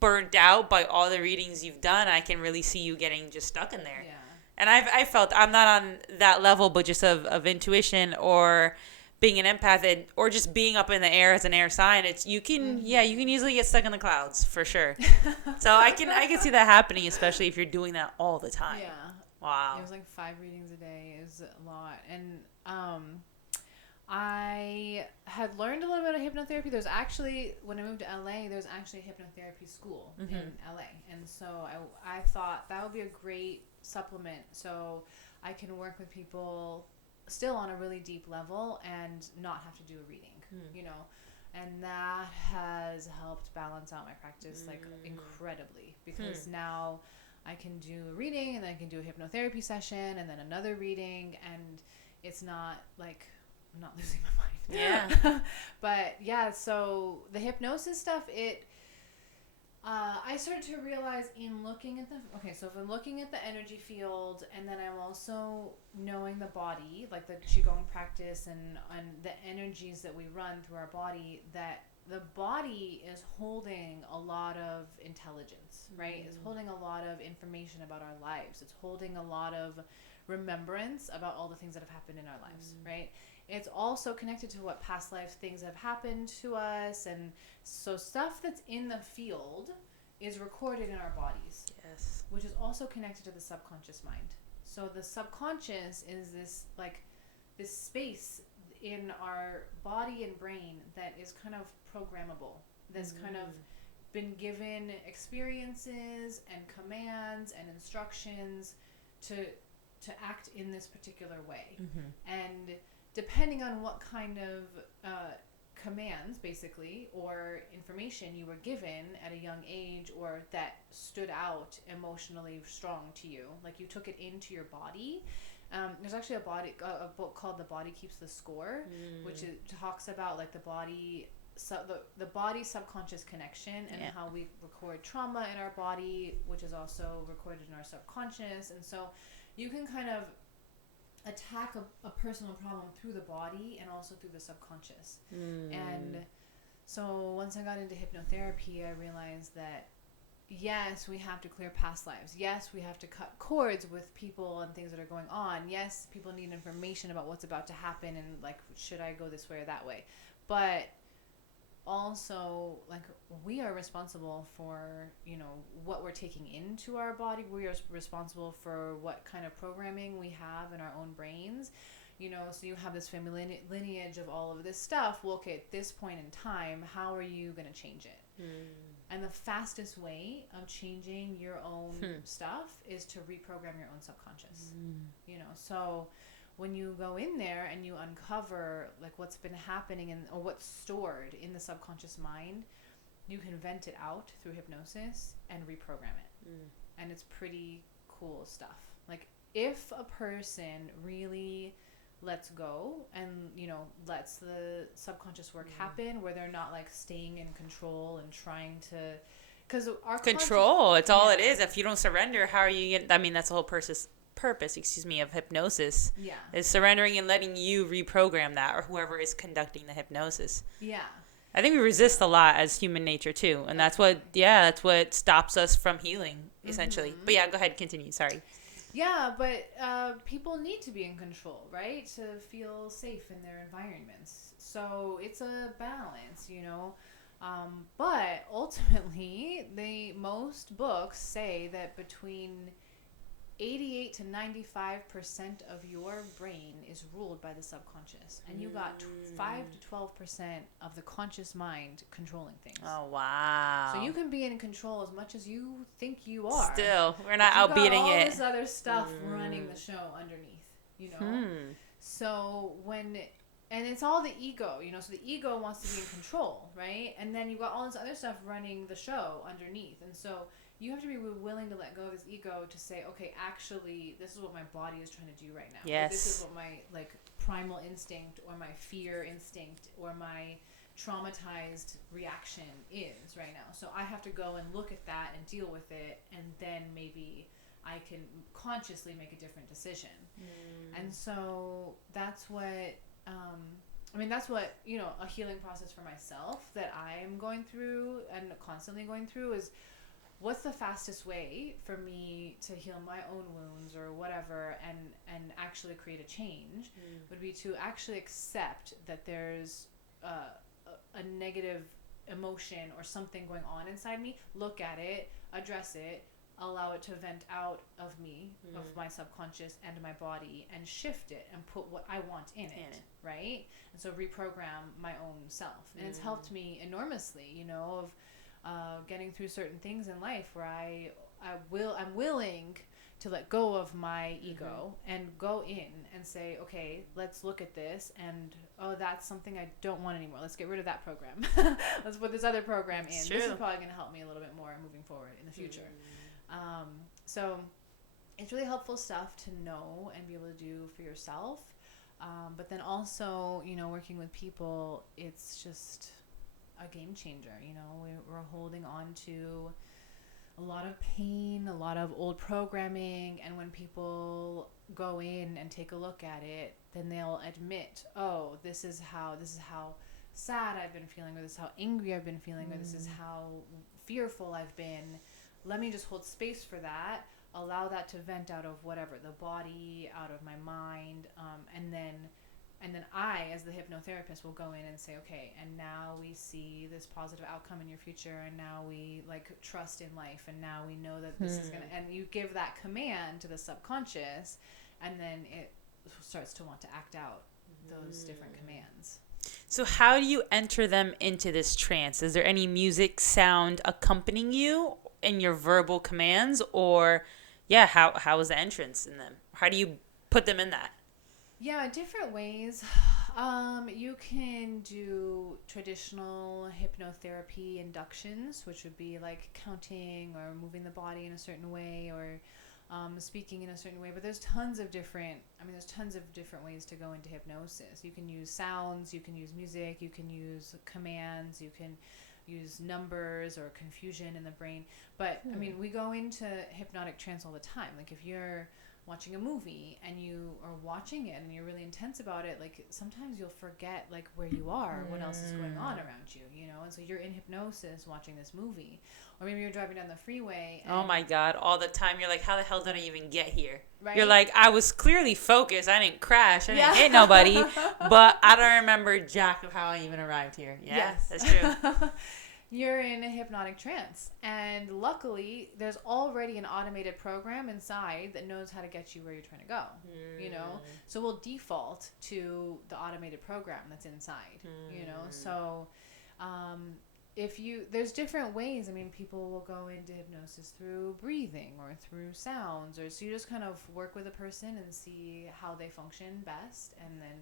burnt out by all the readings you've done, I can really see you getting just stuck in there. Yeah. And I felt I'm not on that level, but just of intuition or being an empath or just being up in the air as an air sign, you can easily get stuck in the clouds for sure. So I can see that happening, especially if you're doing that all the time. Yeah. Wow. It was like 5 readings a day. It was a lot. And I had learned a little bit of hypnotherapy. There's actually, when I moved to LA, there's actually a hypnotherapy school in LA. And so I thought that would be a great supplement so I can work with people still on a really deep level and not have to do a reading, you know. And that has helped balance out my practice like incredibly, because now I can do a reading and then I can do a hypnotherapy session and then another reading, and it's not like I'm not losing my mind. Yeah. But yeah, so the hypnosis stuff, I started to realize in looking at so if I'm looking at the energy field, and then I'm also knowing the body, like the Qigong practice and the energies that we run through our body, that the body is holding a lot of intelligence, right? It's holding a lot of information about our lives. It's holding a lot of remembrance about all the things that have happened in our lives, right? It's also connected to what past life things have happened to us, and so stuff that's in the field is recorded in our bodies. Yes. Which is also connected to the subconscious mind. So the subconscious is this space in our body and brain that is kind of programmable. That's kind of been given experiences and commands and instructions to act in this particular way. And depending on what kind of commands, basically, or information you were given at a young age, or that stood out emotionally strong to you, like you took it into your body. There's actually a book called The Body Keeps the Score, which talks about like the body subconscious connection, and how we record trauma in our body, which is also recorded in our subconscious. And so you can kind of attack a personal problem through the body and also through the subconscious. And so once I got into hypnotherapy, I realized that yes, we have to clear past lives. Yes, we have to cut cords with people and things that are going on. Yes, people need information about what's about to happen and like, should I go this way or that way? But also, like, we are responsible for, you know, what we're taking into our body. We are responsible for what kind of programming we have in our own brains. You know, so you have this family lineage of all of this stuff. Well, okay, at this point in time, how are you going to change it? And the fastest way of changing your own stuff is to reprogram your own subconscious. You know, so when you go in there and you uncover like what's been happening or what's stored in the subconscious mind, you can vent it out through hypnosis and reprogram it. And it's pretty cool stuff. Like, if a person really lets go and, you know, lets the subconscious work happen, where they're not like staying in control and trying to, because our control, it's all it is. If you don't surrender, how are you I mean, that's the whole purpose of hypnosis, is surrendering and letting you reprogram that, or whoever is conducting the hypnosis. I think we resist a lot as human nature too, and that's what stops us from healing, essentially. But yeah, go ahead, continue, sorry. Yeah, but people need to be in control, right, to feel safe in their environments. So it's a balance, you know. But ultimately, most books say that between 88 to 95% of your brain is ruled by the subconscious, and you got 5 to 12% of the conscious mind controlling things. Oh wow! So you can be in control as much as you think you are. Still, we're not outbeating all it. This other stuff running the show underneath, you know. So and it's all the ego, you know. So the ego wants to be in control, right? And then you got all this other stuff running the show underneath, and so you have to be willing to let go of this ego to say, okay, actually, this is what my body is trying to do right now. Yes. Like, this is what my like primal instinct or my fear instinct or my traumatized reaction is right now. So I have to go and look at that and deal with it, and then maybe I can consciously make a different decision. And so that's what that's what, you know, a healing process for myself that I am going through and constantly going through is what's the fastest way for me to heal my own wounds or whatever, and actually create a change would be to actually accept that there's a negative emotion or something going on inside me, look at it, address it, allow it to vent out of me, of my subconscious and my body, and shift it and put what I want in it, right? And so reprogram my own self. And it's helped me enormously, you know, of getting through certain things in life where I'm willing to let go of my ego and go in and say, okay, let's look at this, and that's something I don't want anymore. Let's get rid of that program. Let's put this other program in. This is probably going to help me a little bit more moving forward in the future. So it's really helpful stuff to know and be able to do for yourself. But then also, you know, working with people, it's just a game changer. You know, we're holding on to a lot of pain, a lot of old programming, and when people go in and take a look at it, then they'll admit, oh, this is how sad I've been feeling, or this is how angry I've been feeling, or this is how fearful I've been. Let me just hold space for that, allow that to vent out of whatever, the body, out of my mind, and then I, as the hypnotherapist, will go in and say, okay, and now we see this positive outcome in your future, and now we like trust in life, and now we know that this is gonna, and you give that command to the subconscious, and then it starts to want to act out those different commands. So how do you enter them into this trance? Is there any music sound accompanying you in your verbal commands, or how is the entrance in them? How do you put them in that? Yeah, different ways. You can do traditional hypnotherapy inductions, which would be like counting or moving the body in a certain way, or speaking in a certain way. But there's tons of different ways to go into hypnosis. You can use sounds, you can use music, you can use commands, you can use numbers or confusion in the brain. But I mean, we go into hypnotic trance all the time. Like if you're watching a movie and you are watching it and you're really intense about it, like sometimes you'll forget like where you are, what else is going on around you, you know? And so you're in hypnosis watching this movie, or maybe you're driving down the freeway and, oh my God, all the time you're like, how the hell did I even get here? Right? You're like, I was clearly focused, I didn't crash, I didn't hit nobody, but I don't remember jack of how I even arrived here. Yes. That's true. You're in a hypnotic trance, and luckily there's already an automated program inside that knows how to get you where you're trying to go, you know? So we'll default to the automated program that's inside, you know? So there's different ways. I mean, people will go into hypnosis through breathing or through sounds, or so you just kind of work with a person and see how they function best, and then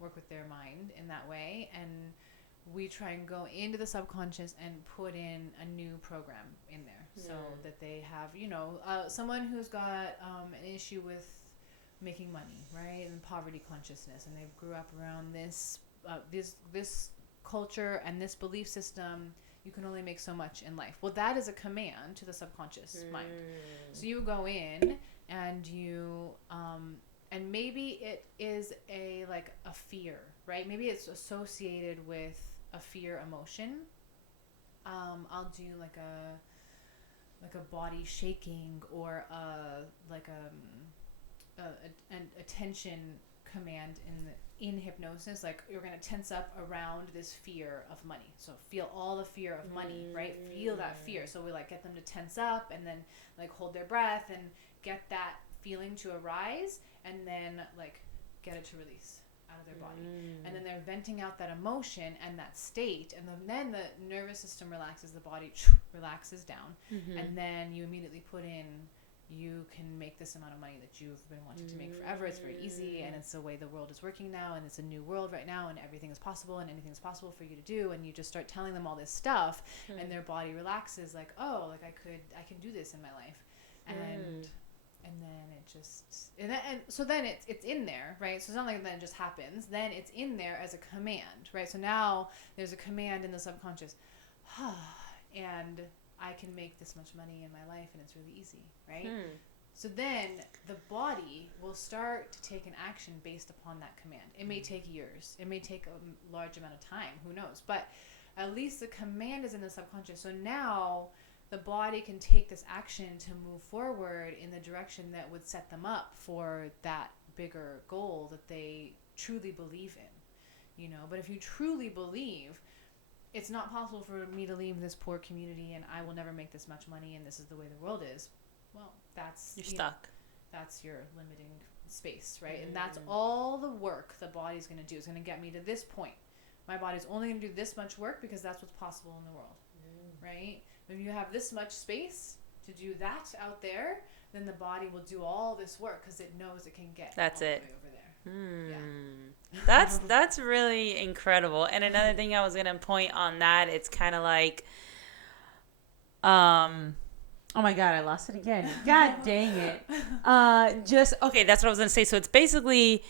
work with their mind in that way. And we try and go into the subconscious and put in a new program in there, so that they have, you know, someone who's got an issue with making money, right, and poverty consciousness, and they grew up around this culture and this belief system. You can only make so much in life. Well, that is a command to the subconscious mind. So you go in and you and maybe it is a fear, right? Maybe it's associated with a fear emotion. I'll do like a body shaking, or a tension command in hypnosis. Like you're gonna tense up around this fear of money. So feel all the fear of money, right? Feel that fear. So we get them to tense up, and then hold their breath and get that feeling to arise, and then get it to release out of their body. And then they're venting out that emotion and that state, and then the nervous system relaxes, the body relaxes down, and then you immediately put in, you can make this amount of money that you've been wanting to make forever. It's very easy, and it's the way the world is working now, and it's a new world right now, and everything is possible, and anything is possible for you to do. And you just start telling them all this stuff, and their body relaxes, I can do this in my life. And then it just, so then it's in there, right? So it's not like then it just happens. Then it's in there as a command, right? So now there's a command in the subconscious, and I can make this much money in my life, and it's really easy, right? So then the body will start to take an action based upon that command. It may take years. It may take a large amount of time. Who knows? But at least the command is in the subconscious. So now the body can take this action to move forward in the direction that would set them up for that bigger goal that they truly believe in, But if you truly believe, it's not possible for me to leave this poor community and I will never make this much money and this is the way the world is. Well, you're stuck. That's your limiting space, right? And that's all the work the body's going to do. It's going to get me to this point. My body's only going to do this much work because that's what's possible in the world, right? If you have this much space to do that out there, then the body will do all this work because it knows it can get that's all it. The way over there. Yeah. That's really incredible. And another thing I was going to point on that, it's kind of like, oh my God, I lost it again. God dang it. Okay, that's what I was going to say. So it's basically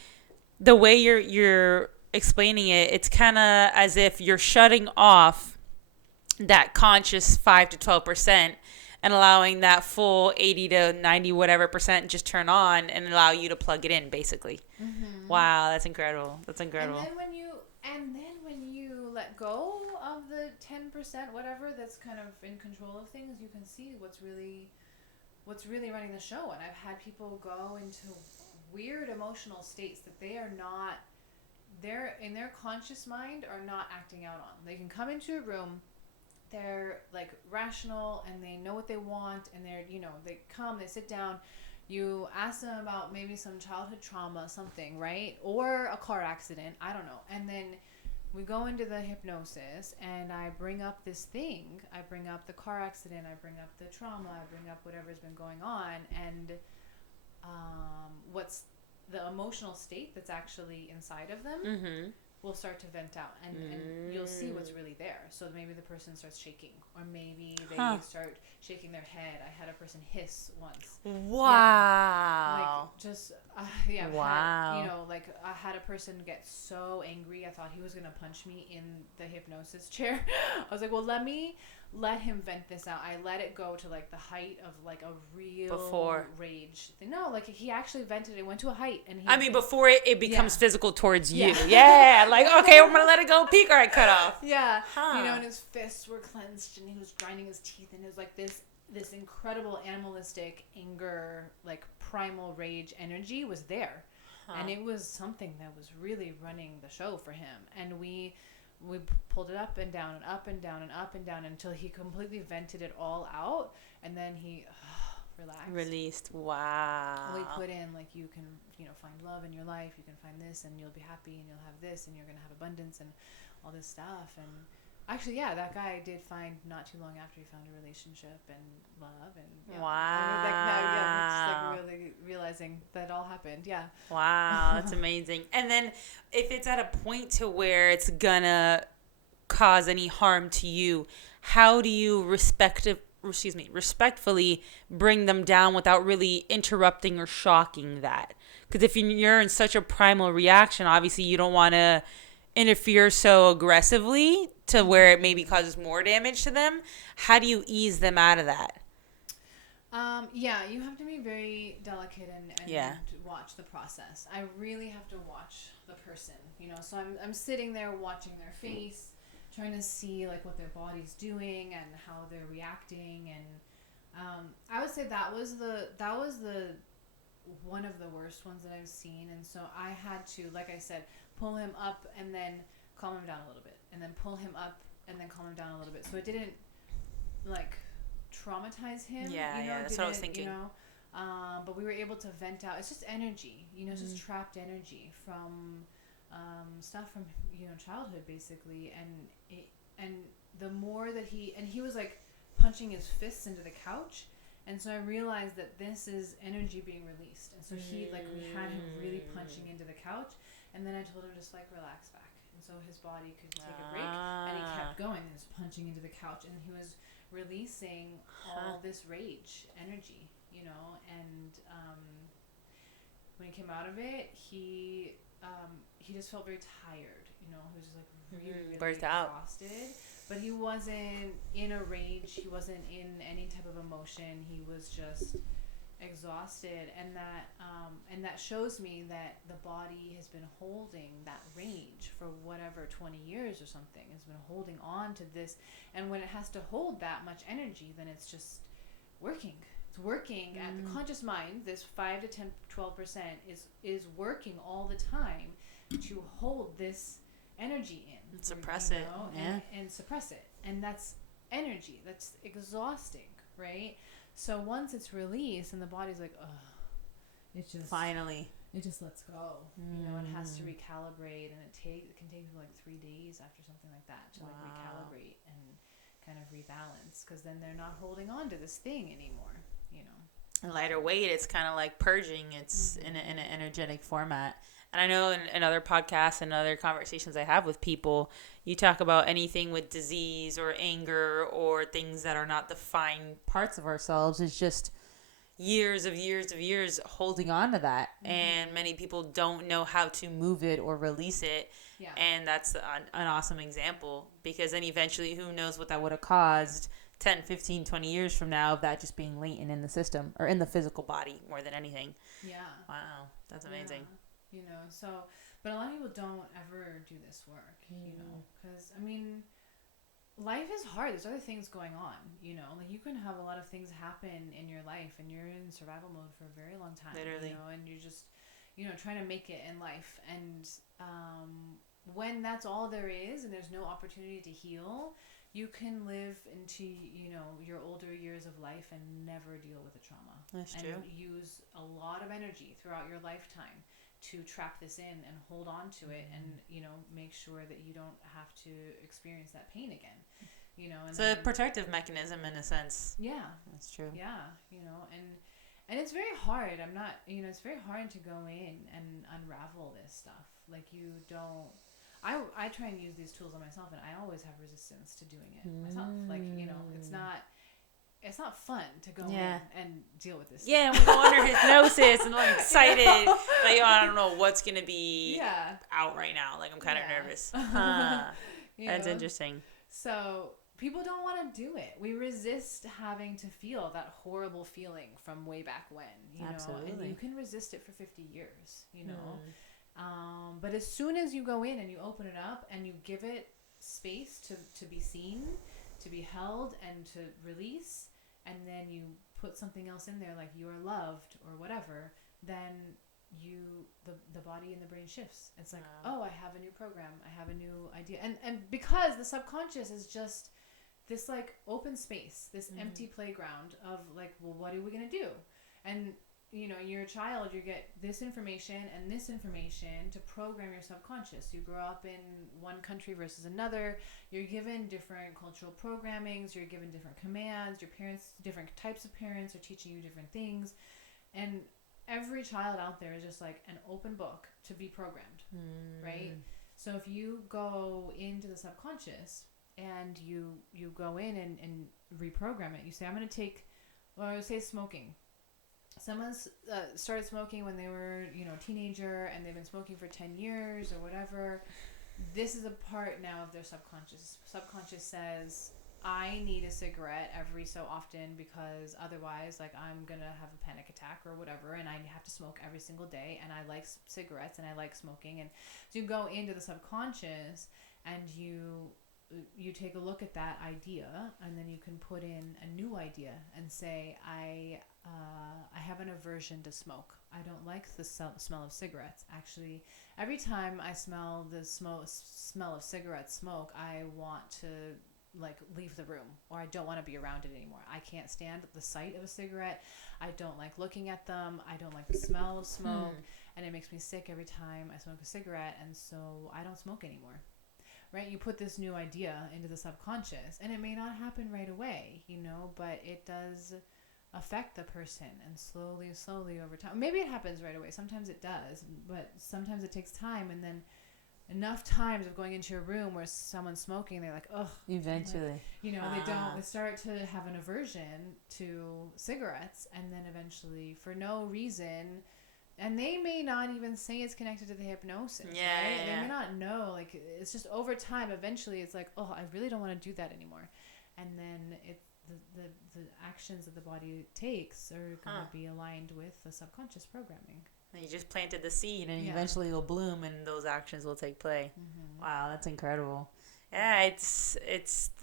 the way you're explaining it, it's kind of as if you're shutting off that conscious 5 to 12% and allowing that full 80 to 90 whatever percent just turn on and allow you to plug it in, basically. Mm-hmm. Wow, that's incredible. That's incredible. And then when you let go of the 10%, whatever, that's kind of in control of things, you can see what's really running the show. And I've had people go into weird emotional states that they're in their conscious mind are not acting out on. They can come into a room, they're like rational and they know what they want and they're, they come, they sit down, you ask them about maybe some childhood trauma, something, right? Or a car accident, I don't know. And then we go into the hypnosis and I bring up this thing. I bring up the car accident, I bring up the trauma, I bring up whatever's been going on and what's the emotional state that's actually inside of them will start to vent out and you'll see what's really there. So maybe the person starts shaking or maybe they start shaking their head. I had a person hiss once. Wow. Wow. I had a person get so angry. I thought he was going to punch me in the hypnosis chair. I was like, well, let him vent this out. I let it go to like the height of like a real rage. No, like he actually vented. It went to a height, and before it becomes physical towards you. Yeah, like okay, I'm gonna let it go. Peak, all right, cut off. Yeah, and his fists were clenched, and he was grinding his teeth, and it was like this incredible animalistic anger, like primal rage energy was there, and it was something that was really running the show for him, and we pulled it up and down and up and down and up and down until he completely vented it all out, and then he relaxed. Released. Wow. We put in like you can find love in your life, you can find this and you'll be happy and you'll have this and you're going to have abundance and all this stuff. And actually, that guy did find not too long after he found a relationship and love and wow. Just like really realizing that all happened. Yeah. Wow, that's amazing. And then if it's at a point to where it's gonna cause any harm to you, how do you respectfully bring them down without really interrupting or shocking that? Because if you're in such a primal reaction, obviously you don't want to interfere so aggressively to where it maybe causes more damage to them. How do you ease them out of that? You have to be very delicate and watch the process. I really have to watch the person, so I'm sitting there watching their face, trying to see like what their body's doing and how they're reacting, and I would say that was the one of the worst ones that I've seen. And so I had to, like I said, pull him up and then calm him down a little bit, and then pull him up and then calm him down a little bit, so it didn't like traumatize him. That's what I was thinking. But we were able to vent out. It's just energy, it's just trapped energy from stuff from childhood basically, and the more that he was like punching his fists into the couch, and so I realized that this is energy being released, and so we had him really punching into the couch, and then I told him just like relax back, and so his body could take a break, and he kept going and was punching into the couch, and he was releasing all this rage energy, and when he came out of it, he just felt very tired, he was just like really burnt exhausted out. But he wasn't in a rage, he wasn't in any type of emotion, he was just exhausted, and that shows me that the body has been holding that range for whatever 20 years or something, has been holding on to this, and when it has to hold that much energy, then it's just working. It's working at the conscious mind. This 5 to 10, 12% is working all the time to hold this energy in, and suppress it, and suppress it, and that's energy. That's exhausting, right? So once it's released, and the body's like, oh, it just finally, it just lets go. You know, it has to recalibrate, and it can take like 3 days after something like that to like recalibrate and kind of rebalance, because then they're not holding on to this thing anymore. You know, lighter weight. It's kind of like purging. It's in an energetic format. And I know in other podcasts and other conversations I have with people, you talk about anything with disease or anger or things that are not the fine parts of ourselves. It's just years holding on to that. And many people don't know how to move it or release it. Yeah. And that's an awesome example, because then eventually who knows what that would have caused 10, 15, 20 years from now of that just being latent in the system or in the physical body more than anything. Yeah. Wow. That's amazing. Yeah. You know, so, but a lot of people don't ever do this work, you know, because, I mean, life is hard. There's other things going on, you know, like you can have a lot of things happen in your life and you're in survival mode for a very long time, literally, you know, and you're just, you know, trying to make it in life. And when that's all there is and there's no opportunity to heal, you can live into, you know, your older years of life and never deal with the trauma. That's true. And use a lot of energy throughout your lifetime to trap this in and hold on to it, and, you know, make sure that you don't have to experience that pain again, you know. And it's a protective mechanism in a sense. Yeah. That's true. Yeah, you know, and it's very hard. I'm not, you know, it's very hard to go in and unravel this stuff. Like, you don't, I try and use these tools on myself, and I always have resistance to doing it myself. Like, you know, it's not fun to go in and deal with this. Yeah, and we go under hypnosis, and I'm excited. Like, I don't know what's going to be out right now. Like, I'm kind of nervous. That's interesting. So people don't want to do it. We resist having to feel that horrible feeling from way back when, you know, and you can resist it for 50 years, you know. But as soon as you go in and you open it up and you give it space to be seen, to be held, and to release, and then you put something else in there, like you are loved or whatever, then the body and the brain shifts. It's like, oh, I have a new program, I have a new idea, and because the subconscious is just this like open space, this empty playground of like, well, what are we gonna do? And, you know, you're a child, you get this information and this information to program your subconscious. You grow up in one country versus another. You're given different cultural programmings. You're given different commands. Your parents, different types of parents, are teaching you different things. And every child out there is just like an open book to be programmed, right? So if you go into the subconscious and you go in and reprogram it, you say, I'm going to take, or say smoking. Someone's started smoking when they were, you know, a teenager, and they've been smoking for 10 years or whatever. This is a part now of their subconscious. Subconscious says, I need a cigarette every so often, because otherwise, like, I'm going to have a panic attack or whatever, and I have to smoke every single day, and I like cigarettes, and I like smoking. And so you go into the subconscious, and you take a look at that idea, and then you can put in a new idea and say, I have an aversion to smoke. I don't like the smell of cigarettes. Actually, every time I smell the smell of cigarette smoke, I want to like leave the room, or I don't want to be around it anymore. I can't stand the sight of a cigarette. I don't like looking at them. I don't like the smell of smoke, and it makes me sick every time I smoke a cigarette, and so I don't smoke anymore. Right? You put this new idea into the subconscious, and it may not happen right away, you know, but it does affect the person, and slowly over time. Maybe it happens right away. Sometimes it does, but sometimes it takes time, and then enough times of going into a room where someone's smoking, they're like, oh, eventually, like, you know, they start to have an aversion to cigarettes, and then eventually, for no reason, and they may not even say it's connected to the hypnosis, right? Yeah. They may not know, like, it's just over time, eventually it's like, oh, I really don't want to do that anymore. And then the actions that the body takes are going to be aligned with the subconscious programming. And you just planted the seed, and eventually it'll bloom, and those actions will take play. Wow, that's incredible. Yeah, it's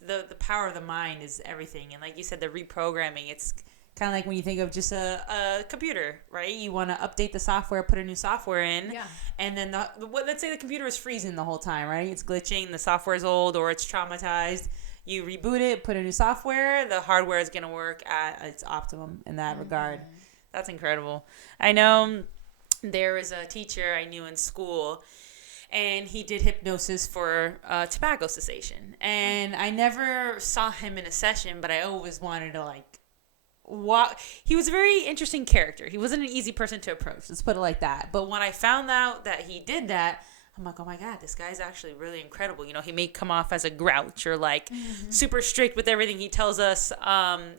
the power of the mind is everything, and like you said, the reprogramming. It's kind of like when you think of just a computer, right? You want to update the software, put a new software in, and then let's say the computer is freezing the whole time, right? It's glitching, the software is old, or it's traumatized. You reboot it, put a new software, the hardware is going to work at its optimum in that regard. That's incredible. I know there was a teacher I knew in school, and he did hypnosis for tobacco cessation. And I never saw him in a session, but I always wanted to he was a very interesting character. He wasn't an easy person to approach. Let's put it like that. But when I found out that he did that, I'm like, oh my God, this guy's actually really incredible. You know, he may come off as a grouch or super strict with everything he tells us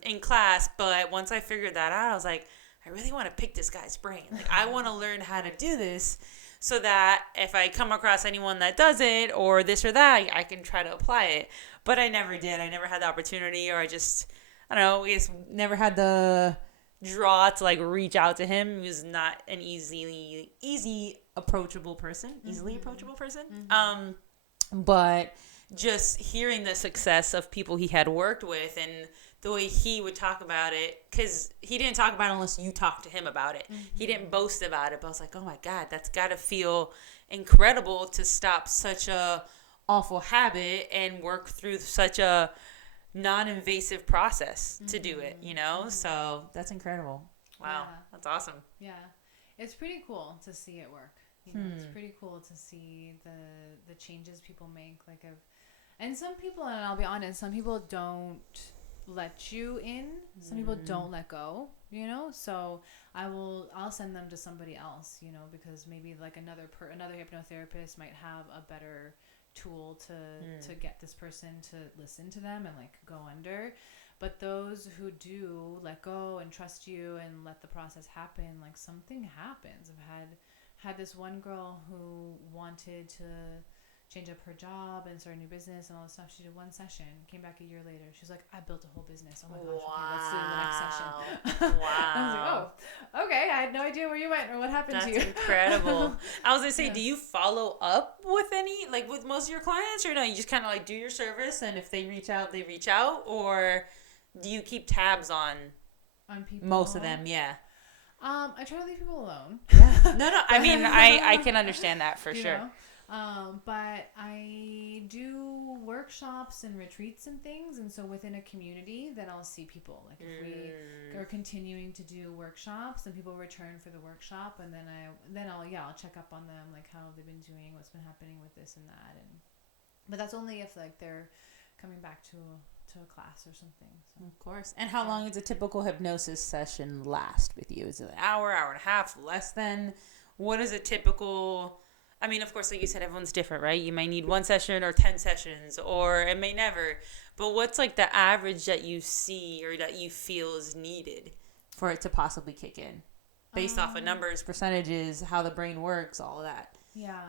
in class. But once I figured that out, I was like, I really want to pick this guy's brain. Like, I want to learn how to do this so that if I come across anyone that does it or this or that, I can try to apply it. But I never did. I never had the opportunity, or I don't know, we just never had the draw to reach out to him. He was not an easily approachable person. But just hearing the success of people he had worked with and the way he would talk about it, because he didn't talk about it unless you talked to him about it. He didn't boast about it, but I was like, oh my God, that's got to feel incredible to stop such a awful habit and work through such a non-invasive process to do it, So that's incredible. Wow. Yeah. That's awesome. Yeah. It's pretty cool to see it work. It's pretty cool to see the changes people make. And some people, and I'll be honest, some people don't let you in. Some people don't let go, so I'll send them to somebody else, because maybe another hypnotherapist might have a better tool to get this person to listen to them and go under. But those who do let go and trust you and let the process happen, something happens. I've had this one girl who wanted to change up her job and start a new business and all this stuff. She did one session, came back a year later. She's like, I built a whole business. Oh my gosh, okay, let's do the next session. Wow. I was like, oh, okay. I had no idea where you went or what happened to you. That's incredible. I was going to say, do you follow up with with most of your clients, or no, you just kind of do your service, and if they reach out, they reach out, or do you keep tabs on people? Most of them, yeah. I try to leave people alone. Yeah. No. I mean, I can understand that for sure. But I do workshops and retreats and things, and so within a community, then I'll see people. If we are continuing to do workshops, and people return for the workshop, and then I'll check up on them, how have they been doing, what's been happening with this and that, but that's only if they're coming back to a class or something. So. Of course. And how long does a typical hypnosis session last with you? Is it an hour and a half, less than? What is a typical? I mean, of course, like you said, everyone's different, right? You may need 1 session or 10 sessions, or it may never. But what's the average that you see or that you feel is needed for it to possibly kick in? Based off of numbers, percentages, how the brain works, all of that. Yeah.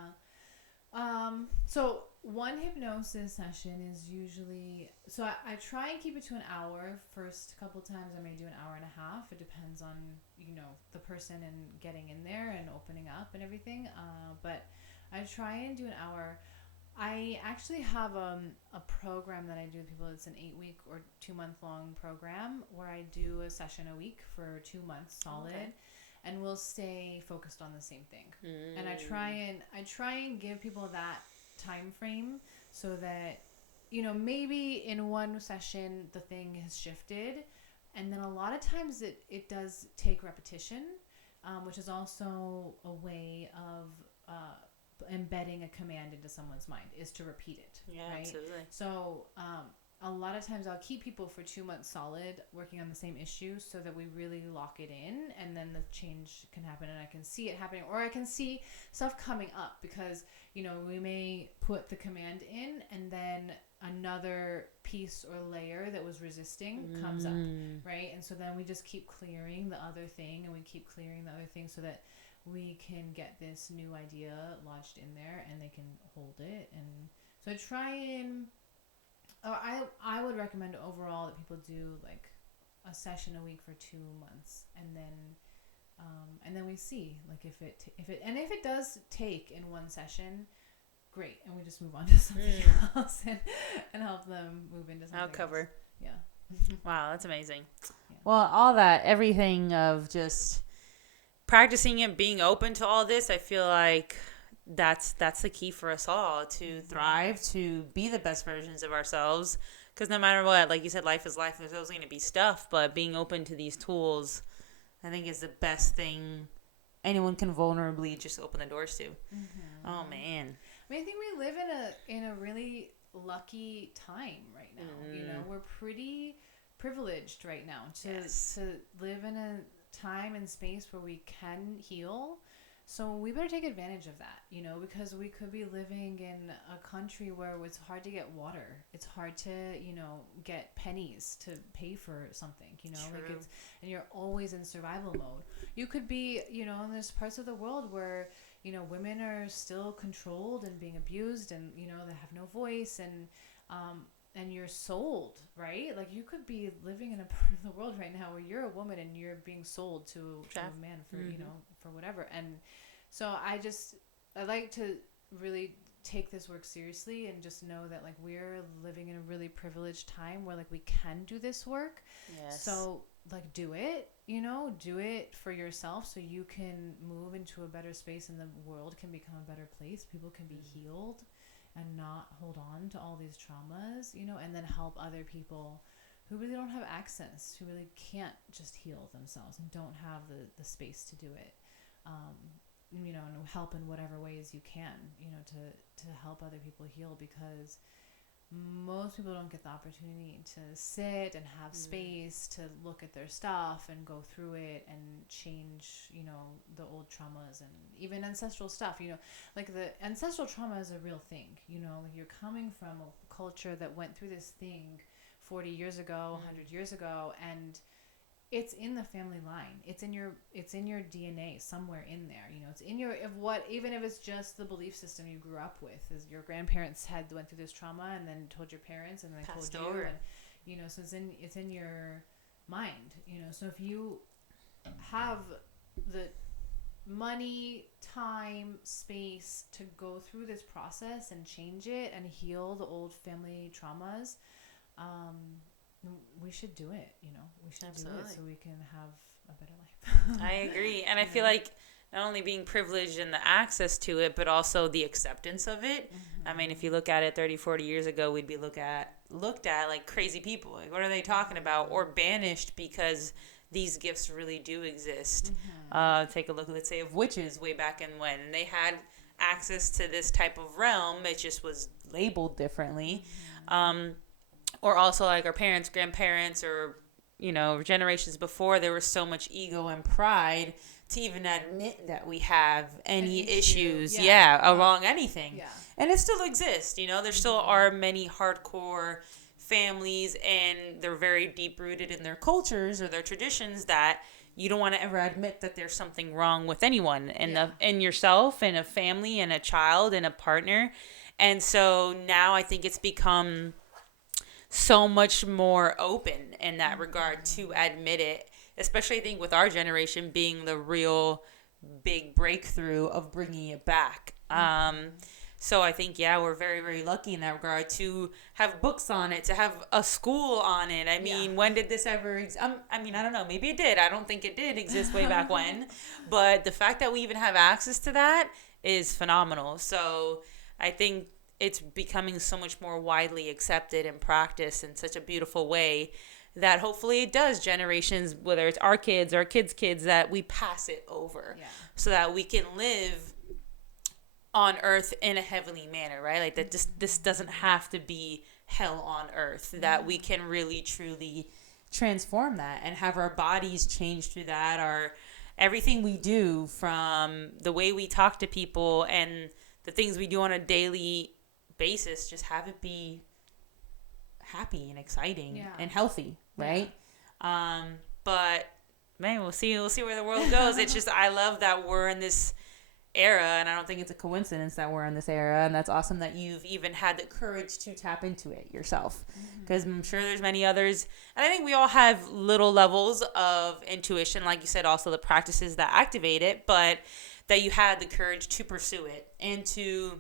So one hypnosis session is usually, I try and keep it to an hour. First couple times I may do an hour and a half. It depends on, the person and getting in there and opening up and everything. But I try and do an hour. I actually have a program that I do with people. It's an 8-week or 2-month long program where I do a session a week for 2 months solid. Okay. And we'll stay focused on the same thing. And I try and give people that time frame so that, maybe in one session the thing has shifted, and then a lot of times it does take repetition, which is also a way of embedding a command into someone's mind, is to repeat it. Yeah, right? Absolutely. So a lot of times I'll keep people for 2 months solid working on the same issue so that we really lock it in, and then the change can happen and I can see it happening, or I can see stuff coming up because, we may put the command in and then another piece or layer that was resisting comes up, right? And so then we just keep clearing the other thing, and we keep clearing the other thing so that we can get this new idea lodged in there and they can hold it. And so I try and I would recommend overall that people do like a session a week for 2 months, and then we see like if it does take in one session, great, and we just move on to something else and help them move into something I'll cover. else. Yeah. Wow, that's amazing. Yeah. Well, all that, everything of just practicing it, being open to all this, I feel like that's the key for us all to thrive, to be the best versions of ourselves. Because no matter what, like you said, life is life. There's always going to be stuff, but being open to these tools, I think, is the best thing anyone can vulnerably just open the doors to. Oh man. I mean, I think we live in a really lucky time right now. You know, we're pretty privileged right now to live in a time and space where we can heal. So we better take advantage of that, you know, because we could be living in a country where it's hard to get water. It's hard to, you know, get pennies to pay for something, you know, like and you're always in survival mode. You could be, you know, and there's parts of the world where, you know, women are still controlled and being abused, and, you know, they have no voice, and you're sold, right? Like you could be living in a part of the world right now where you're a woman and you're being sold to a man for, you know, for whatever. And so I like to really take this work seriously and just know that like we're living in a really privileged time where like we can do this work. Yes. So like do it, you know, do it for yourself so you can move into a better space and the world can become a better place. People can be healed and not hold on to all these traumas, you know, and then help other people who really don't have access, who really can't just heal themselves and don't have the space to do it. You know, and help in whatever ways you can, you know, to help other people heal, because most people don't get the opportunity to sit and have space to look at their stuff and go through it and change, you know, the old traumas and even ancestral stuff, you know, like the ancestral trauma is a real thing, you know, like you're coming from a culture that went through this thing 40 years ago, 100 years ago, and it's in the family line. It's in your DNA somewhere in there. You know, it's in your even if it's just the belief system you grew up with, is your grandparents went through this trauma and then told your parents and then Passed told you, over. and you know, so it's in your mind. You know, so if you have the money, time, space to go through this process and change it and heal the old family traumas, we should do it, you know. We should do it so we can have a better life. I agree. And I feel like not only being privileged and the access to it, but also the acceptance of it. I mean, if you look at it 30, 40 years ago, we'd be looked at like crazy people. Like, what are they talking about? Or banished because these gifts really do exist. Take a look, let's say, of witches way back in when. They had access to this type of realm. It just was labeled differently. Or also like our parents, grandparents, or, you know, generations before, there was so much ego and pride to even admit that we have any issues, along anything. Yeah. And it still exists, you know. There still are many hardcore families, and they're very deep-rooted in their cultures or their traditions that you don't want to ever admit that there's something wrong with anyone, in yourself, and a family, and a child, and a partner. And so now I think it's become so much more open in that regard to admit it, especially I think with our generation being the real big breakthrough of bringing it back. So I think, we're very, very lucky in that regard to have books on it, to have a school on it. I mean, when did this ever I mean, I don't know. Maybe it did. I don't think it did exist way back when. But the fact that we even have access to that is phenomenal. So I think it's becoming so much more widely accepted and practiced in such a beautiful way that hopefully it does generations, whether it's our kids or kids' kids, that we pass it over so that we can live on earth in a heavenly manner, right? Like that this doesn't have to be hell on earth, that we can really truly transform that and have our bodies change through that, our everything we do, from the way we talk to people and the things we do on a daily basis, just have it be happy and exciting and healthy, right? But man, we'll see where the world goes. It's just, I love that we're in this era, and I don't think it's a coincidence that we're in this era, and that's awesome that you've even had the courage to tap into it yourself, because I'm sure there's many others, and I think we all have little levels of intuition, like you said, also the practices that activate it, but that you had the courage to pursue it and to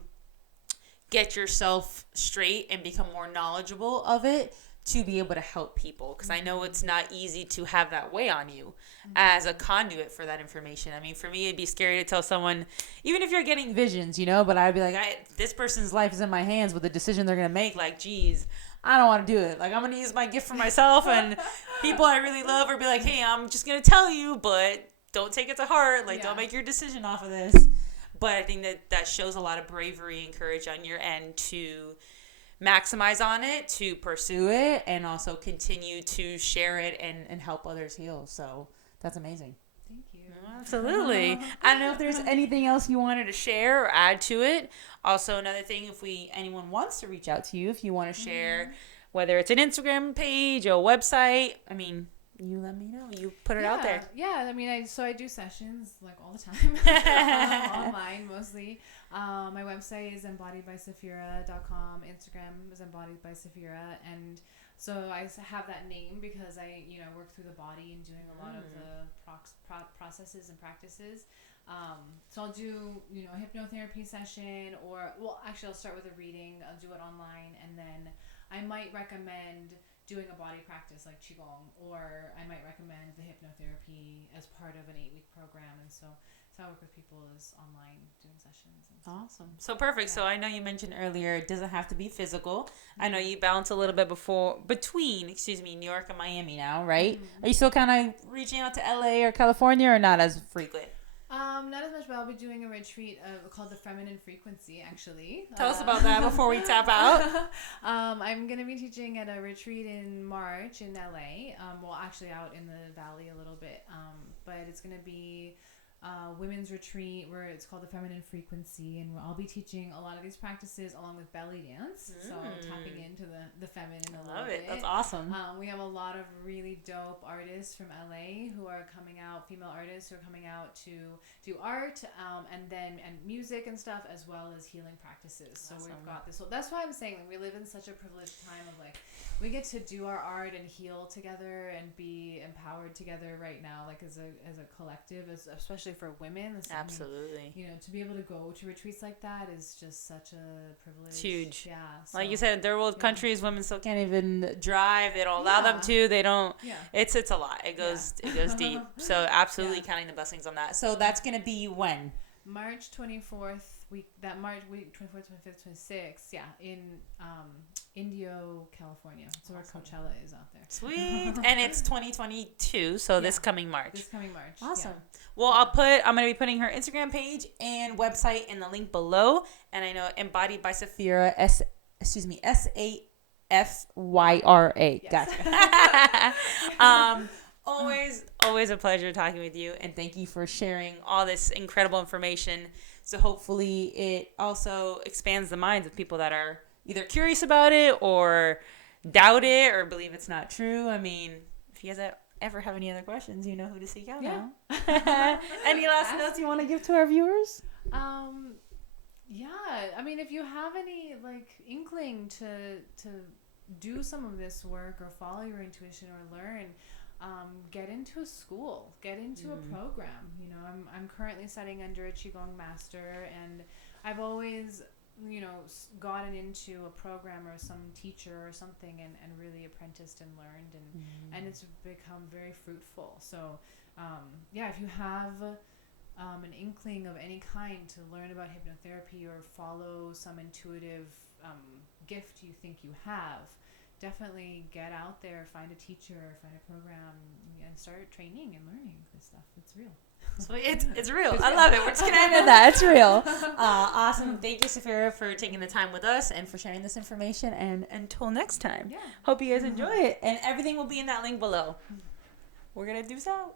get yourself straight and become more knowledgeable of it to be able to help people. Because I know it's not easy to have that weigh on you as a conduit for that information. I mean, for me, it'd be scary to tell someone, even if you're getting visions, but I'd be like, this person's life is in my hands with the decision they're going to make. Like, geez, I don't want to do it. Like, I'm going to use my gift for myself, and people I really love or be like, hey, I'm just going to tell you, but don't take it to heart. Like, don't make your decision off of this. But I think that shows a lot of bravery and courage on your end to maximize on it, to pursue it, and also continue to share it and help others heal. So that's amazing. Thank you. Absolutely. I don't know if there's anything else you wanted to share or add to it. Also, another thing, if anyone wants to reach out to you, if you want to share, whether it's an Instagram page or a website, I mean, you let me know. You put it out there. Yeah, I mean, I do sessions like all the time, online mostly. My website is embodiedbysafyra.com. Instagram is embodiedbysafyra, and so I have that name because I work through the body and doing a lot of the processes and practices. So I'll do a hypnotherapy session, or actually I'll start with a reading. I'll do it online, and then I might recommend doing a body practice like Qigong, or I might recommend the hypnotherapy as part of an 8-week program. And so I work with people is online doing sessions. And awesome. So perfect. Yeah. So I know you mentioned earlier it doesn't have to be physical. I know you bounce a little bit between New York and Miami now, right? Are you still kind of reaching out to LA or California, or not as frequent? Not as much, but I'll be doing a retreat called the Feminine Frequency, actually. Tell us about that before we tap out. I'm going to be teaching at a retreat in March in LA. Actually out in the valley a little bit. But it's going to be women's retreat where it's called the Feminine Frequency, and I'll be teaching a lot of these practices along with belly dance, so tapping into the feminine a little bit. That's awesome. We have a lot of really dope artists from LA who are coming out, female artists who are coming out to do art and music and stuff, as well as healing practices. So awesome. We've got this. So that's why I'm saying we live in such a privileged time of we get to do our art and heal together and be empowered together right now, as a collective, especially for women. Absolutely. To be able to go to retreats like that is just such a privilege. It's huge. Yeah. So, like you said, third world countries, women still can't even drive. They don't allow them to. They don't. Yeah. It's a lot. It goes deep. So absolutely counting the blessings on that. So that's going to be when? March 24th. March week 24th, 25th, 26th, in Indio, California. So where Coachella is out there. Sweet. And it's 2022, so this coming March. Awesome. Yeah. Well, I'm going to be putting her Instagram page and website in the link below. And I know Embodied by Safyra, Safyra. Yes. Gotcha. Always a pleasure talking with you, and thank you for sharing all this incredible information. So hopefully it also expands the minds of people that are either curious about it or doubt it or believe it's not true. I mean, if you guys ever have any other questions, you know who to seek out now. Any last notes you want to give to our viewers? Yeah, I mean, if you have any inkling to do some of this work or follow your intuition or learn, get into a school, get into a program. I'm currently studying under a Qigong master, and I've always, gotten into a program or some teacher or something and really apprenticed and learned, and it's become very fruitful. So, if you have an inkling of any kind to learn about hypnotherapy or follow some intuitive gift you think you have, definitely get out there, find a teacher, find a program, and start training and learning this stuff. It's real. So it's real. I love it. We're just going to end with that. It's real. Awesome. Thank you, Safyra, for taking the time with us and for sharing this information. And until next time, hope you guys enjoy it. And everything will be in that link below. We're going to do so.